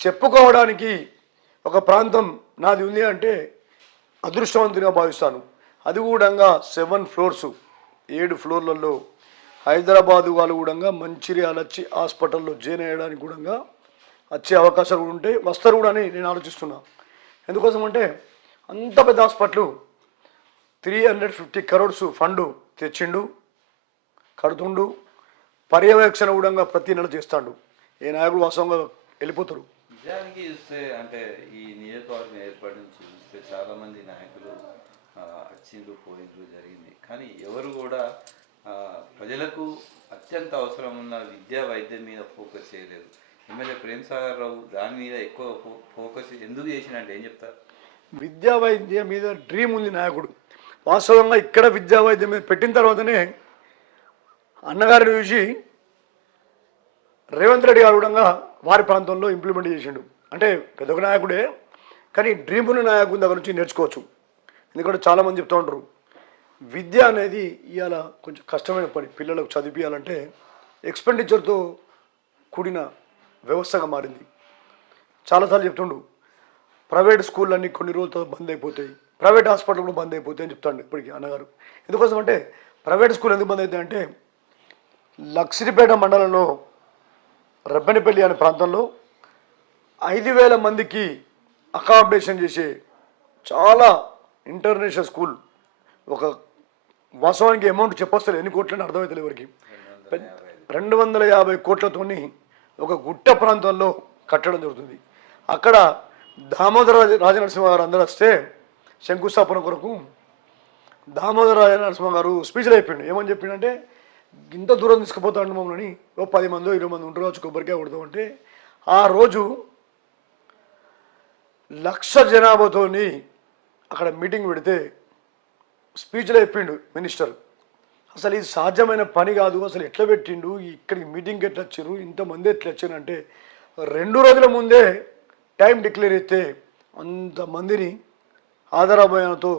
చెప్పుకోవడానికి ఒక ప్రాంతం నాది ఉంది అంటే అదృష్టవంతునిగా భావిస్తాను. అది కూడా 7 ఫ్లోర్స్, 7 ఫ్లోర్లలో హైదరాబాదు వాళ్ళు కూడా మంచిర్యాల వచ్చి హాస్పిటల్లో జాయిన్ అయ్యడానికి కూడా వచ్చే అవకాశాలు కూడా ఉంటాయి, వస్తారు కూడా అని నేను ఆలోచిస్తున్నా. ఎందుకోసం అంటే అంత పెద్ద హాస్పిటల్ 350 crores ఫండ్ తెచ్చిండు, కడుతుండు, పర్యవేక్షణ కూడా ప్రతి నెల చేస్తాడు. ఏ నాయకుడు వాస్తవంగా వెళ్ళిపోతారు. నిజానికి చూస్తే అంటే ఈ నియోజకవర్గం ఏర్పడి నుంచి చూస్తే చాలామంది నాయకులు వచ్చిండ్రు పోయిండ్రు జరిగింది, కానీ ఎవరు కూడా ప్రజలకు అత్యంత అవసరం ఉన్న విద్యా వైద్యం మీద ఫోకస్ చేయలేదు. ఎమ్మెల్యే ప్రేమ్ సాగర్ రావు దాని మీద ఎక్కువ ఫోకస్ ఎందుకు చేసినంటే ఏం చెప్తారు? విద్యా వైద్యం మీద డ్రీమ్ ఉంది నాయకుడు. వాస్తవంగా ఇక్కడ విద్యా వైద్యం మీద పెట్టిన తర్వాతనే అన్నగారిని చూసి రేవంత్ రెడ్డి గారు కూడా వారి ప్రాంతంలో ఇంప్లిమెంట్ చేసిండు. అంటే పెద్ద నాయకుడే, కానీ డ్రీమ్ ఉన్న నాయకుని దగ్గర నుంచి నేర్చుకోవచ్చు. ఎందుకంటే చాలామంది చెప్తూ ఉంటారు విద్య అనేది ఇవాళ కొంచెం కష్టమైన పని. పిల్లలకు చదివించాలంటే ఎక్స్పెండిచర్తో కూడిన వ్యవస్థగా మారింది. చాలాసార్లు చెప్తుండు ప్రైవేట్ స్కూళ్ళన్నీ కొన్ని రోజులతో బంద్ అయిపోతాయి, ప్రైవేట్ హాస్పిటల్ కూడా బంద్ అయిపోతాయి అని చెప్తాడు ఇప్పటికీ అన్నగారు. ఎందుకోసం అంటే ప్రైవేట్ స్కూల్ ఎందుకు బంద్ అవుతాయి అంటే లక్ష్మీపేట మండలంలో రెబ్బెనపల్లి అనే ప్రాంతంలో 5,000 మందికి అకామిడేషన్ చేసే చాలా ఇంటర్నేషనల్ స్కూల్. ఒక వాస్తవానికి అమౌంట్ చెప్పొస్తారు ఎన్ని కోట్లని అర్థమవుతుంది ఎవరికి. 250 కోట్లతోని ఒక గుట్ట ప్రాంతంలో కట్టడం జరుగుతుంది. అక్కడ దామోదర రాజనరసింహ గారు అందరూ వస్తే శంకుస్థాపన కొరకు దామోదర రాజనరసింహ గారు స్పీచ్లు అయిపోయిండు. ఏమని చెప్పిండంటే ఇంత దూరం తీసుకుపోతాడు మమ్మల్ని, ఓ 10 మందో 20 మంది ఉంటారు వచ్చి కొబ్బరికాయ కొడతామంటే ఆ రోజు 1,00,000 జనాభాతోని అక్కడ మీటింగ్ పెడితే స్పీచ్లో చెప్పిండు మినిస్టర్. అసలు ఇది సాధ్యమైన పని కాదు, అసలు ఎట్లా పెట్టిండు, ఇక్కడికి మీటింగ్కి ఎట్లా వచ్చారు, ఇంతమంది ఎట్లా వచ్చారు అంటే 2 రోజుల ముందే టైం డిక్లేర్ అయితే అంతమందిని ఆధారాభయాలతో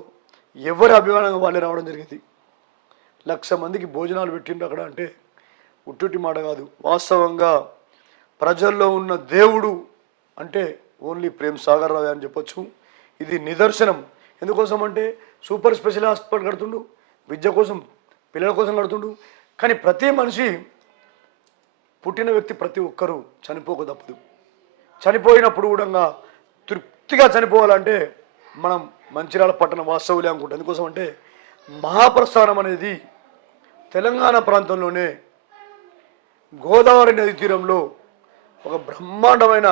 ఎవరి అభిమానంగా వాళ్ళే రావడం జరిగింది. 1,00,000 మందికి భోజనాలు పెట్టిండు అక్కడ అంటే ఉట్టుటి మాట కాదు. వాస్తవంగా ప్రజల్లో ఉన్న దేవుడు అంటే ఓన్లీ ప్రేమ్ సాగర్ రావు అని చెప్పొచ్చు. ఇది నిదర్శనం. ఎందుకోసం అంటే సూపర్ స్పెషల్ హాస్పిటల్ కడుతుండు, విద్య కోసం పిల్లల కోసం కడుతుండు. కానీ ప్రతి మనిషి పుట్టిన వ్యక్తి ప్రతి ఒక్కరూ చనిపోక తప్పదు. చనిపోయినప్పుడు కూడా తృప్తిగా చనిపోవాలంటే మనం మంచిర్యాల పట్టణ వాస్తవులే అనుకుంటాం. ఎందుకోసం అంటే మహాప్రస్థానం అనేది తెలంగాణ ప్రాంతంలోనే గోదావరి నది తీరంలో ఒక బ్రహ్మాండమైన,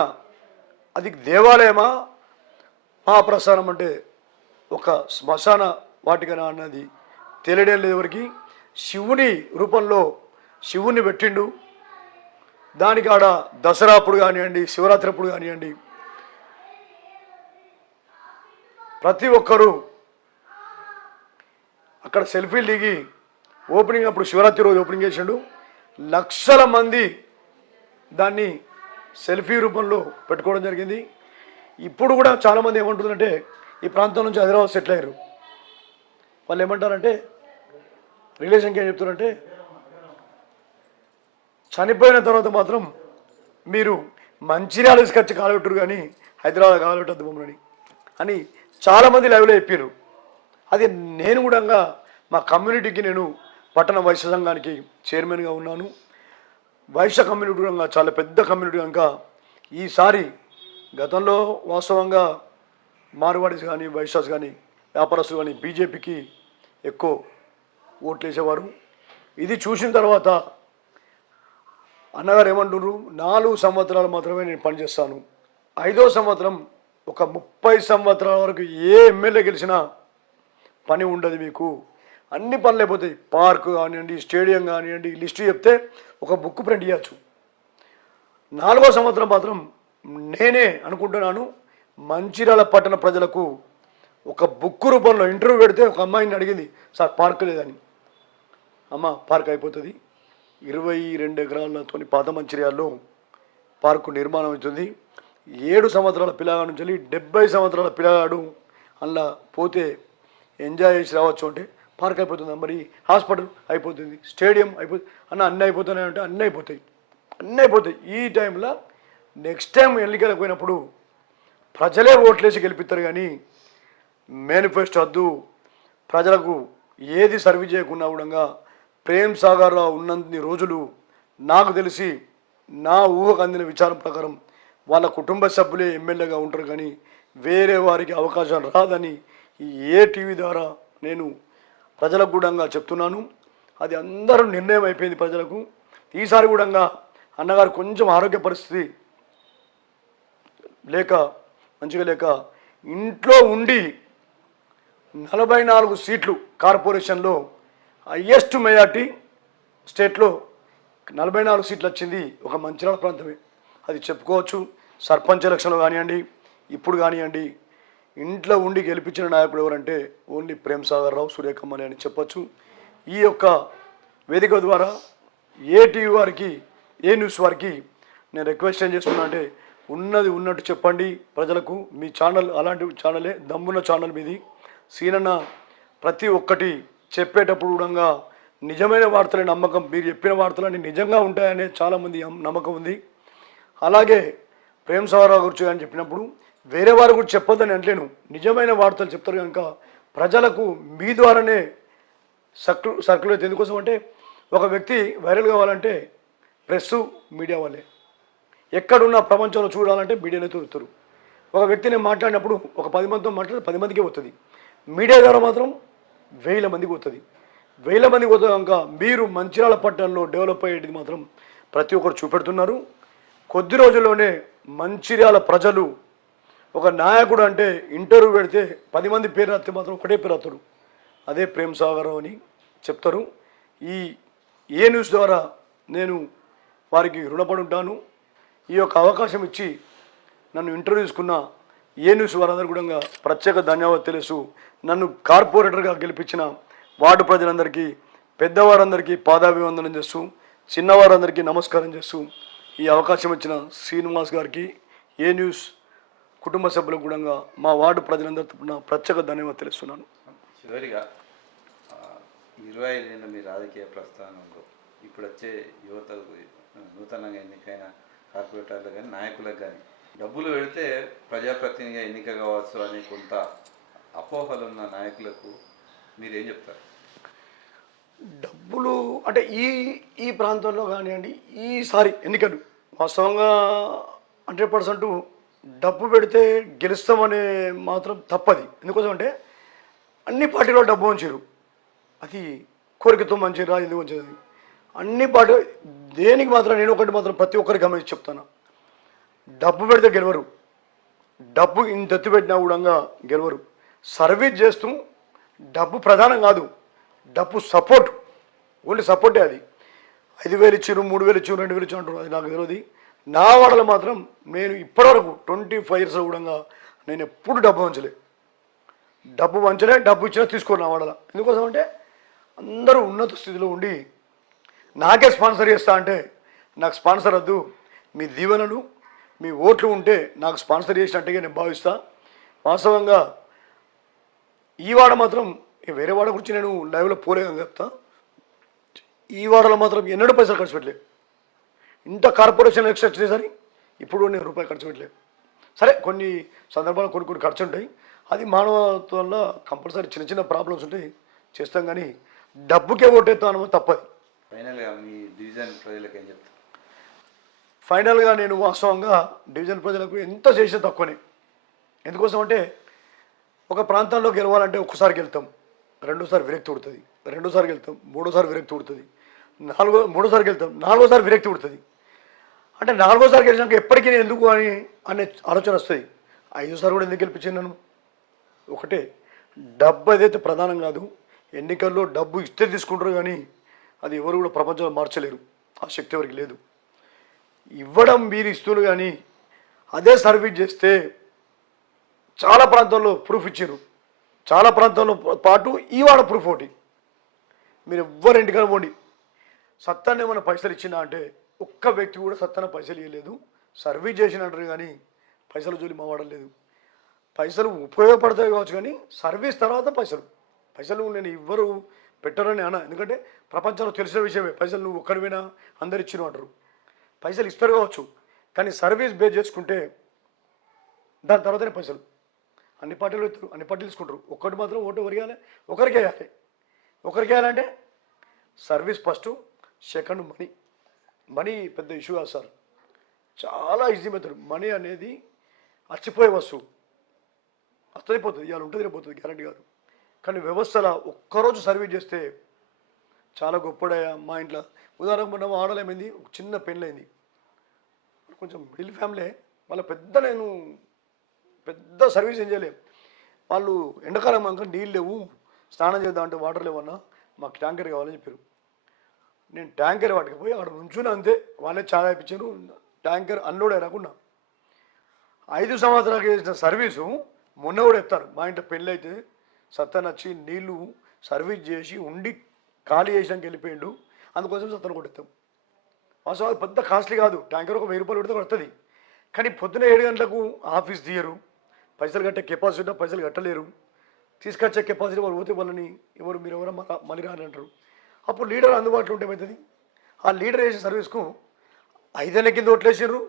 అది దేవాలయమా మహాప్రస్థానం అంటే ఒక శ్మశాన వాటికన అన్నది తెలియడం లేదు ఎవరికి. శివుని రూపంలో శివుని పెట్టిండు. దానికి ఆడ దసరా అప్పుడు కానివ్వండి, శివరాత్రి అప్పుడు కానివ్వండి, ప్రతి ఒక్కరూ అక్కడ సెల్ఫీలు దిగి ఓపెనింగ్ అప్పుడు శివరాత్రి రోజు ఓపెనింగ్ చేసిండు. 1,00,000 మంది దాన్ని సెల్ఫీ రూపంలో పెట్టుకోవడం జరిగింది. ఇప్పుడు కూడా చాలామంది ఏమంటుందంటే ఈ ప్రాంతం నుంచి హైదరాబాద్ సెటిల్ అయ్యారు. వాళ్ళు ఏమంటారంటే రిలేషన్కి ఏం చెప్తారంటే చనిపోయిన తర్వాత మాత్రం మీరు మంచిర్యాల తీసుకొచ్చి కాలబెట్టరు కానీ హైదరాబాద్ కాలబెట్టద్దు మమ్మల్ని. అని చాలామంది లైవ్లో చెప్పారు. అది నేను కూడా మా కమ్యూనిటీకి నేను పట్టణ వైశ్య సంఘానికి చైర్మన్గా ఉన్నాను. వైశ్య కమ్యూనిటీ కనుక చాలా పెద్ద కమ్యూనిటీ కనుక ఈసారి గతంలో వాస్తవంగా మార్వాడీస్ కానీ వైశ్యాస్ కానీ వ్యాపారస్తులు కానీ బీజేపీకి ఎక్కువ ఓట్లు వేసేవారు. ఇది చూసిన తర్వాత అన్నగారు ఏమంటున్నారు, 4 సంవత్సరాలు మాత్రమే నేను పనిచేస్తాను, 5వ సంవత్సరం ఒక 30 సంవత్సరాల వరకు ఏ ఎమ్మెల్యే గెలిచినా పని ఉండదు, మీకు అన్ని పనులు అయిపోతాయి, పార్క్ కానివ్వండి, స్టేడియం కానివ్వండి, లిస్టు చెప్తే ఒక బుక్ ప్రింట్ చేయొచ్చు. 4వ సంవత్సరం మాత్రం నేనే అనుకుంటున్నాను, మంచిర్యాల పట్టణ ప్రజలకు ఒక బుక్ రూపంలో ఇంటర్వ్యూ పెడితే ఒక అమ్మాయిని అడిగింది, సార్ పార్క్ లేదని. అమ్మ పార్క్ అయిపోతుంది, 22 ఎకరాలతో పాత మంచిర్యాలలో పార్కు నిర్మాణం అవుతుంది. 7 సంవత్సరాల పిల్లగాడు నుంచి 70 సంవత్సరాల పిల్లగాడు అలా పోతే ఎంజాయ్ చేసి రావచ్చు అంటే పార్క్ అయిపోతుంది. మరి హాస్పిటల్ అయిపోతుంది, స్టేడియం అయిపోతుంది అన్నీ అయిపోతున్నాయి అంటే అన్నీ అయిపోతాయి. ఈ టైంలో నెక్స్ట్ టైం ఎన్నికలకు పోయినప్పుడు ప్రజలే ఓట్లేసి గెలిపిస్తారు కానీ మేనిఫెస్టో వద్దు, ప్రజలకు ఏది సర్వీస్ చేయకుండా కూడా ప్రేమ్ సాగర్లో ఉన్నన్ని రోజులు నాకు తెలిసి నా ఊహకు అందిన విచారం ప్రకారం వాళ్ళ కుటుంబ సభ్యులే ఎమ్మెల్యేగా ఉంటారు కానీ వేరే వారికి అవకాశం రాదని ఈ టీవీ ద్వారా నేను ప్రజలకు కూడా చెప్తున్నాను. అది అందరూ నిర్ణయం అయిపోయింది ప్రజలకు. ఈసారి కూడా అన్నగారు కొంచెం ఆరోగ్య పరిస్థితి మంచిగా లేక ఇంట్లో ఉండి 44 సీట్లు కార్పొరేషన్లో హయ్యెస్ట్ మెజార్టీ స్టేట్లో 44 సీట్లు వచ్చింది ఒక మంచిర్యాల ప్రాంతమే. అది చెప్పుకోవచ్చు. సర్పంచ్ ఎలక్షన్లో కానివ్వండి, ఇప్పుడు కానివ్వండి, ఇంట్లో ఉండి గెలిపించిన నాయకుడు ఎవరంటే ఓన్లీ ప్రేమ్ సాగర్ రావు, సూర్యకమ్మని అని చెప్పచ్చు. ఈ యొక్క వేదిక ద్వారా టీవీ వారికి, న్యూస్ వారికి నేను రిక్వెస్ట్ ఏం చేస్తున్నా అంటే ఉన్నది ఉన్నట్టు చెప్పండి ప్రజలకు. మీ ఛానల్ అలాంటి ఛానలే, దమ్మున్న ఛానల్ మీది. సీనన్న ప్రతి ఒక్కటి చెప్పేటప్పుడు కూడా నిజమైన వార్తలే నమ్మకం, మీరు చెప్పిన వార్తలన్నీ నిజంగా ఉంటాయనే చాలామంది నమ్మకం ఉంది. అలాగే ప్రేమ్ సాగర్ గురించి అని చెప్పినప్పుడు వేరే వారి గురించి చెప్పొద్దని అంటలేను, నిజమైన వార్తలు చెప్తారు కనుక ప్రజలకు మీ ద్వారానే సర్క్యులేట్. ఎందుకోసం అంటే ఒక వ్యక్తి వైరల్ కావాలంటే ప్రెస్సు, మీడియా వాళ్ళే. ఎక్కడున్న ప్రపంచంలో చూడాలంటే మీడియానే చూస్తారు. ఒక వ్యక్తిని మాట్లాడినప్పుడు ఒక 10 మందితో మాట్లాడితే 10 మందికే వస్తుంది. మీడియా ద్వారా మాత్రం 1000 మందికి వస్తుంది. 1000 మందికి వస్తుంది కనుక మీరు మంచిర్యాల పట్టణంలో డెవలప్ అయ్యేది మాత్రం ప్రతి ఒక్కరు చూపెడుతున్నారు. కొద్ది రోజుల్లోనే మంచిర్యాల ప్రజలు ఒక నాయకుడు అంటే ఇంటర్వ్యూ పెడితే 10 మంది పేరు రాస్తే మాత్రం ఒకటే పేరు రాస్తాడు, అదే ప్రేమ్ సాగర్ అని చెప్తారు. ఈ న్యూస్ ద్వారా నేను వారికి రుణపడి ఉంటాను. ఈ యొక్క అవకాశం ఇచ్చి నన్ను ఇంటర్వ్యూ తీసుకున్న న్యూస్ వారందరూ కూడా ప్రత్యేక ధన్యవాదాలు తెలుసు. నన్ను కార్పొరేటర్గా గెలిపించిన వార్డు ప్రజలందరికీ, పెద్దవారందరికీ పాదాభివందనం చేస్తూ, చిన్నవారందరికీ నమస్కారం చేస్తూ ఈ అవకాశం ఇచ్చిన శ్రీనివాస్ గారికి, న్యూస్ కుటుంబ సభ్యులకు కూడా మా వార్డు ప్రజలందరి తరపున ప్రత్యేక ధన్యవాదాలు తెలుస్తున్నాను. చివరిగా 25 ఏళ్ళ మీ రాజకీయ ప్రస్థానంలో ఇప్పుడు వచ్చే యువతకు, నూతనంగా ఎన్నికైన కార్పొరేటర్లు కానీ నాయకులకు కానీ డబ్బులు పెడితే ప్రజాప్రతినిధిగా ఎన్నిక కావచ్చు అని కొంత అపోహలున్న నాయకులకు మీరేం చెప్తారు? డబ్బులు అంటే ఈ ప్రాంతంలో కానివ్వండి, ఈసారి ఎన్నికలు వాస్తవంగా 100% డబ్బు పెడితే గెలుస్తామనే మాత్రం తప్పది. ఎందుకోసం అంటే అన్ని పార్టీలో డబ్బు ఉంచారు, అది కోరికతో మంచిరా, ఎందుకు మంచిది అన్ని పార్టీ. దేనికి మాత్రం నేను ఒకటి మాత్రం ప్రతి ఒక్కరికి గమనించి చెప్తాను, డబ్బు పెడితే గెలవరు. డబ్బు ఇంత ఎత్తు పెట్టినా కూడా గెలవరు. సర్వీస్ చేస్తూ డబ్బు ప్రధానం కాదు, డబ్బు సపోర్ట్, ఓన్లీ సపోర్టే. అది 5,000 ఇచ్చారు, 3,000 ఇచ్చారు, 2,000 ఇచ్చారు అంటారు, అది నాకు తెలియదు. నా వాడలో మాత్రం నేను ఇప్పటివరకు 25 ఇయర్స్ కూడా నేను ఎప్పుడు డబ్బు వంచలే. డబ్బు ఇచ్చినా తీసుకోరు నా వాడల. ఎందుకోసం అంటే అందరూ ఉన్నత స్థితిలో ఉండి నాకే స్పాన్సర్ చేస్తా అంటే నాకు స్పాన్సర్ వద్దు, మీ దీవెనలు, మీ ఓట్లు ఉంటే నాకు స్పాన్సర్ చేసినట్టుగా నేను భావిస్తా. వాస్తవంగా ఈ వాడ మాత్రం వేరే వాడ గురించి నేను లైవ్లో పోలేదని చెప్తా. ఈ వాడలో మాత్రం ఎన్నడూ పైసలు ఖర్చు పెట్టలేదు. ఇంత కార్పొరేషన్ ఎలక్షన్ వచ్చేసరి ఇప్పుడు నేను రూపాయి ఖర్చు పెట్టలేదు. సరే కొన్ని సందర్భాలు కొన్ని కొన్ని ఖర్చు ఉంటాయి, అది మానవత్వంలో కంపల్సరీ చిన్న చిన్న ప్రాబ్లమ్స్ ఉంటాయి, చేస్తాం. కానీ డబ్బుకే ఓటేస్తాం అనమో తప్పది. ఫైనల్గా మీ డివిజన్ ప్రజలకు ఏం చెప్తారు? ఫైనల్గా నేను వాస్తవంగా డివిజన్ ప్రజలకు ఎంత చేసినా తక్కువనే. ఎందుకోసం అంటే ఒక ప్రాంతంలో గెలవాలంటే ఒక్కసారి గెలుతాం, రెండోసారి విరక్తి ఉడుతుంది, రెండోసారి గెలుతాం, మూడోసారి విరక్తి ఉడుతుంది, మూడోసారి గెలుతాం, నాలుగోసారి విరక్తి ఉడుతుంది. అంటే నాలుగోసారి గెలిచినాక ఎప్పటికీ నేను ఎందుకు అనే ఆలోచన వస్తుంది. ఐదోసారి కూడా ఎందుకు గెలిపించాను నన్ను? ఒకటే, డబ్బు ఏదైతే ప్రధానం కాదు. ఎన్నికల్లో డబ్బు ఇస్తే తీసుకుంటారు, కానీ అది ఎవరు కూడా ప్రపంచంలో మార్చలేరు, ఆ శక్తి ఎవరికి లేదు. ఇవ్వడం మీరు ఇస్తున్నారు, కానీ అదే సర్వీస్ చేస్తే చాలా ప్రాంతాల్లో ప్రూఫ్ ఇచ్చారు. చాలా ప్రాంతాల్లో పాటు ఈ వాడ ప్రూఫ్ ఒకటి, మీరు ఎవ్వరు ఇంటికాడ పోండి, సత్తాన్ని ఏమైనా పైసలు ఇచ్చినా అంటే ఒక్క వ్యక్తి కూడా సత్తాన పైసలు ఇవ్వలేదు. సర్వీస్ చేసినట్టు కానీ పైసలు జోలి మావాడలేదు. పైసలు ఉపయోగపడతాయి కావచ్చు, కానీ సర్వీస్ తర్వాత పైసలు నేను ఇవ్వరు పెట్టరని అన్నా. ఎందుకంటే ప్రపంచంలో తెలిసిన విషయమే, పైసలు నువ్వు ఒక్కడివైనా అందరు ఇచ్చిన అంటారు. పైసలు ఇస్తారు కావచ్చు, కానీ సర్వీస్ బేస్ చేసుకుంటే దాని తర్వాతనే పైసలు. అన్ని పార్టీలు ఇస్తారు, అన్ని పార్టీలు తీసుకుంటారు. ఒక్కటి మాత్రం ఓటు ఎవరియాలి, ఒకరికి వేయాలి. ఒకరికి వేయాలంటే సర్వీస్ ఫస్ట్, సెకండ్ మనీ పెద్ద ఇష్యూ కాదు సార్, చాలా ఈజీ మెథడ్. మనీ అనేది అచ్చిపోయే వస్తువు, వస్తుంది పోతుంది, ఇవాళ ఉంటుంది పోతుంది, గ్యారంటీ కాదు. కానీ వ్యవస్థల ఒక్కరోజు సర్వీస్ చేస్తే చాలా గొప్పడయ్యా. మా ఇంట్లో ఉదాహరణకు మొన్న ఆడలు ఏమైంది, ఒక చిన్న పెళ్ళైంది, కొంచెం మిడిల్ ఫ్యామిలీ, వాళ్ళ నేను పెద్ద సర్వీస్ ఏం చేయలేము. వాళ్ళు ఎండాకాలం అంక నీళ్ళు లేవు, స్నానం చేద్దామంటే వాటర్ లేవన్నా, మాకు ట్యాంకర్ కావాలని చెప్పారు. నేను ట్యాంకర్ పట్టుకుపోయి అక్కడ నుంచుని అంతే, వాళ్ళే చాలా ఇప్పించారు. ట్యాంకర్ అన్లోడ్ అయినాకున్నా 5 సంవత్సరాలు చేసిన సర్వీసు మొన్న కూడా ఎత్తారు. మా ఇంట్లో పెళ్ళి అయితే సత్తన్ వచ్చి నీళ్లు సర్వీస్ చేసి ఉండి ఖాళీ చేసినాక వెళ్ళిపోయిండు, అందుకోసం సత్తను కొట్టేస్తాం. వాస్తవాలు పెద్ద కాస్ట్లీ కాదు, ట్యాంకర్ ఒక 1000 రూపాయలు పెడితే పడుతుంది. కానీ పొద్దున 7 గంటలకు ఆఫీస్ తీయరు, పైసలు కట్టే కెపాసిటీ ఉంటే పైసలు కట్టలేరు, తీసుకొచ్చే కెపాసిటీ వాళ్ళు పోతే వాళ్ళని మీరు ఎవరో మళ్ళీ రాని అంటారు. అప్పుడు లీడర్ అందుబాటులో ఉంటే ఏమవుతుంది? ఆ లీడర్ చేసే సర్వీస్కు 5 ఏళ్ళ కింద ఓట్లేసారు,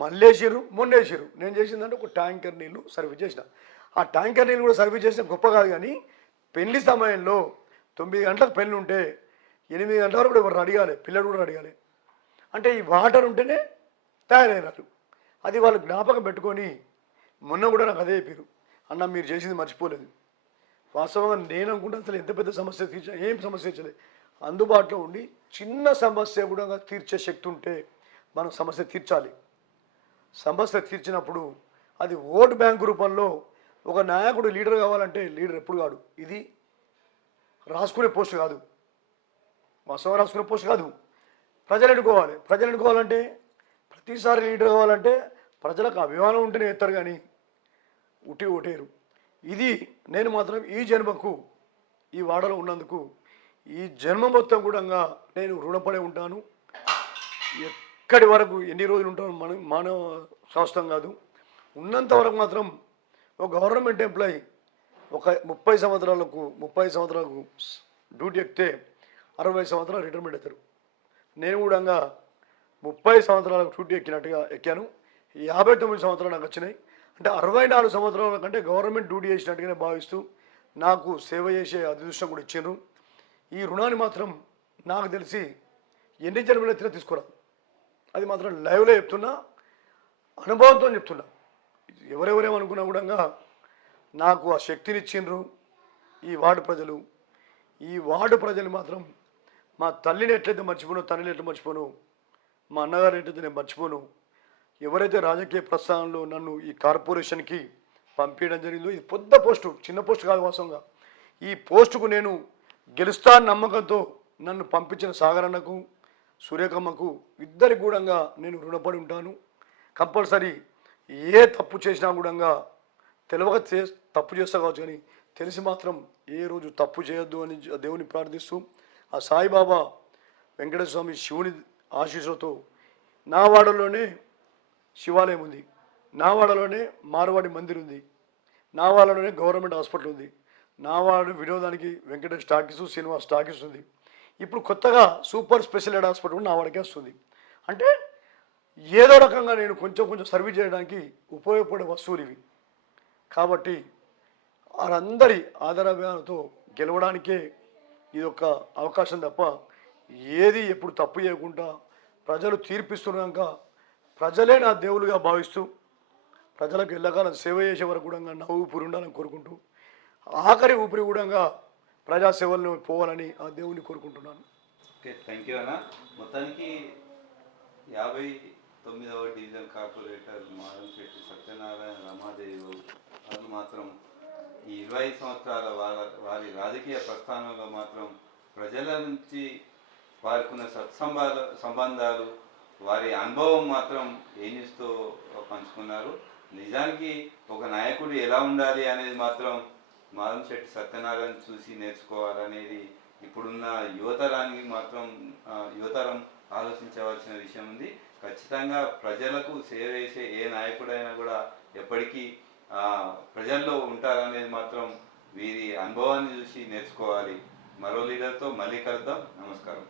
మళ్ళీ వేసారు, మొన్న వేసారు. నేను చేసిందంటే ఒక ట్యాంకర్ నీళ్ళు సర్వీస్ చేసిన. ఆ ట్యాంకర్ నీళ్ళు కూడా సర్వీస్ చేసిన గొప్ప కాదు, కానీ పెళ్లి సమయంలో 9 గంటలకు పెళ్ళి ఉంటే 8 గంటల వరకు కూడా ఎవరు అడగాలి, పిల్లలు కూడా అడగాలి. అంటే ఈ వాటర్ ఉంటేనే తయారైనారు. అది వాళ్ళు జ్ఞాపకం పెట్టుకొని మొన్న కూడా నాకు అదే చెప్పారు, అన్న మీరు చేసింది మర్చిపోలేదు. వాస్తవంగా నేను అనుకుంటే అసలు ఎంత పెద్ద సమస్య ఏం సమస్య తీర్చలేదు. అందుబాటులో ఉండి చిన్న సమస్య కూడా తీర్చే శక్తి ఉంటే మనం సమస్య తీర్చాలి. సమస్య తీర్చినప్పుడు అది ఓటు బ్యాంకు రూపంలో ఒక నాయకుడు లీడర్ కావాలంటే లీడర్ ఎప్పుడు కాదు, ఇది రాసుకునే పోస్ట్ కాదు, వాస్తవం రాసుకునే పోస్ట్ కాదు. ప్రజలు ఎన్నుకోవాలంటే ప్రతిసారి లీడర్ కావాలంటే ప్రజలకు అభిమానం ఉంటేనే ఎత్తారు, కానీ ఉట్టి ఓటేరు. ఇది నేను మాత్రం ఈ జన్మకు ఈ వాడలో ఉన్నందుకు ఈ జన్మ మొత్తం కూడా నేను రుణపడి ఉంటాను. ఎక్కడి వరకు ఎన్ని రోజులు ఉంటాను మానవ శాస్త్రం కాదు, ఉన్నంత వరకు మాత్రం ఒక గవర్నమెంట్ ఎంప్లాయీ ఒక 30 సంవత్సరాలకు డ్యూటీ ఎక్కితే 60 సంవత్సరాలు రిటైర్మెంట్ అవుతారు. నేను కూడా 30 సంవత్సరాలకు డ్యూటీ ఎక్కాను, 59 సంవత్సరాలు నాకు వచ్చినాయి. అంటే 64 సంవత్సరాల కంటే గవర్నమెంట్ డ్యూటీ చేసినట్టుగానే భావిస్తూ నాకు సేవ చేసే అదృష్టం కూడా ఇచ్చారు. ఈ రుణాన్ని మాత్రం నాకు తెలిసి ఎన్ని జన్మలు ఎత్తినా తీసుకురా, అది మాత్రం లైవ్లో చెప్తున్నా, అనుభవంతో చెప్తున్నా. ఎవరెవరేమనుకున్నా కూడా నాకు ఆ శక్తిని ఇచ్చిండ్రు ఈ వార్డు ప్రజలు. ఈ వార్డు ప్రజలు మాత్రం మా తల్లిని ఎట్లయితే మర్చిపోను, తండ్రిని ఎట్లా మర్చిపోను, మా అన్నగారిని ఎట్లయితే నేను మర్చిపోను. ఎవరైతే రాజకీయ ప్రస్థానంలో నన్ను ఈ కార్పొరేషన్కి పంపించడం జరిగిందో, ఇది పెద్ద పోస్టు, చిన్న పోస్టు కాదు. వాస్తవంగా ఈ పోస్టుకు నేను గెలుస్తా నమ్మకంతో నన్ను పంపించిన సాగరన్నకు, సూర్యకమ్మకు ఇద్దరికి కూడా నేను రుణపడి ఉంటాను. కంపల్సరీ ఏ తప్పు చేసినా కూడా తెలియక తప్పు చేస్తా కావచ్చు, కానీ తెలిసి మాత్రం ఏ రోజు తప్పు చేయొద్దు అని దేవుని ప్రార్థిస్తూ, ఆ సాయిబాబా వెంకటేశ్వర స్వామి శివుని ఆశీస్సులతో నా వాడలోనే శివాలయం ఉంది, నా వాడలోనే మార్వాడి మందిర్ ఉంది, నా వాడలోనే గవర్నమెంట్ హాస్పిటల్ ఉంది, నా వాడు వినోదానికి వెంకటేష్ టాకీసు, శ్రీనివాస్ టాకీస్ ఉంది. ఇప్పుడు కొత్తగా సూపర్ స్పెషల్ హాస్పిటల్ నా వాడికే వస్తుంది. అంటే ఏదో రకంగా నేను కొంచెం కొంచెం సర్వీస్ చేయడానికి ఉపయోగపడే వస్తువులు ఇవి. కాబట్టి వారందరి ఆదరాభిమానంతో గెలవడానికే ఇది ఒక అవకాశం తప్ప ఏది ఎప్పుడు తప్పు చేయకుండా ప్రజలు తీర్పిస్తున్నాక ప్రజలే నా దేవులుగా భావిస్తూ ప్రజలకు ఎల్లకాలం సేవ చేసే వరకు కూడా నా ఊపిరి ఉండాలని కోరుకుంటూ ఆఖరి ఊపిరి కూడా ప్రజాసేవలను పోవాలని ఆ దేవుని కోరుకుంటున్నాను. ఓకే, థ్యాంక్ యూ అన్న. మొత్తానికి 59వ డివిజన్ కార్పొరేటర్ మారంశెట్టి సత్యనారాయణ రమాదేవి వాళ్ళు మాత్రం ఈ 25 సంవత్సరాల వారి రాజకీయ ప్రస్థానంలో మాత్రం ప్రజల నుంచి వారికున్న సంబంధాలు వారి అనుభవం మాత్రం ఏనిస్తూ పంచుకున్నారు. నిజానికి ఒక నాయకుడు ఎలా ఉండాలి అనేది మాత్రం మారంశెట్టి సత్యనారాయణ చూసి నేర్చుకోవాలనేది ఇప్పుడున్న యువతరానికి మాత్రం యువతరం ఆలోచించవలసిన విషయం ఉంది. ఖచ్చితంగా ప్రజలకు సేవ చేసే ఏ నాయకుడైనా కూడా ఎప్పటికీ ప్రజల్లో ఉంటారనేది మాత్రం వీరి అనుభవాన్ని చూసి నేర్చుకోవాలి. మరో లీడర్తో మళ్ళీ కలుద్దాం. నమస్కారం.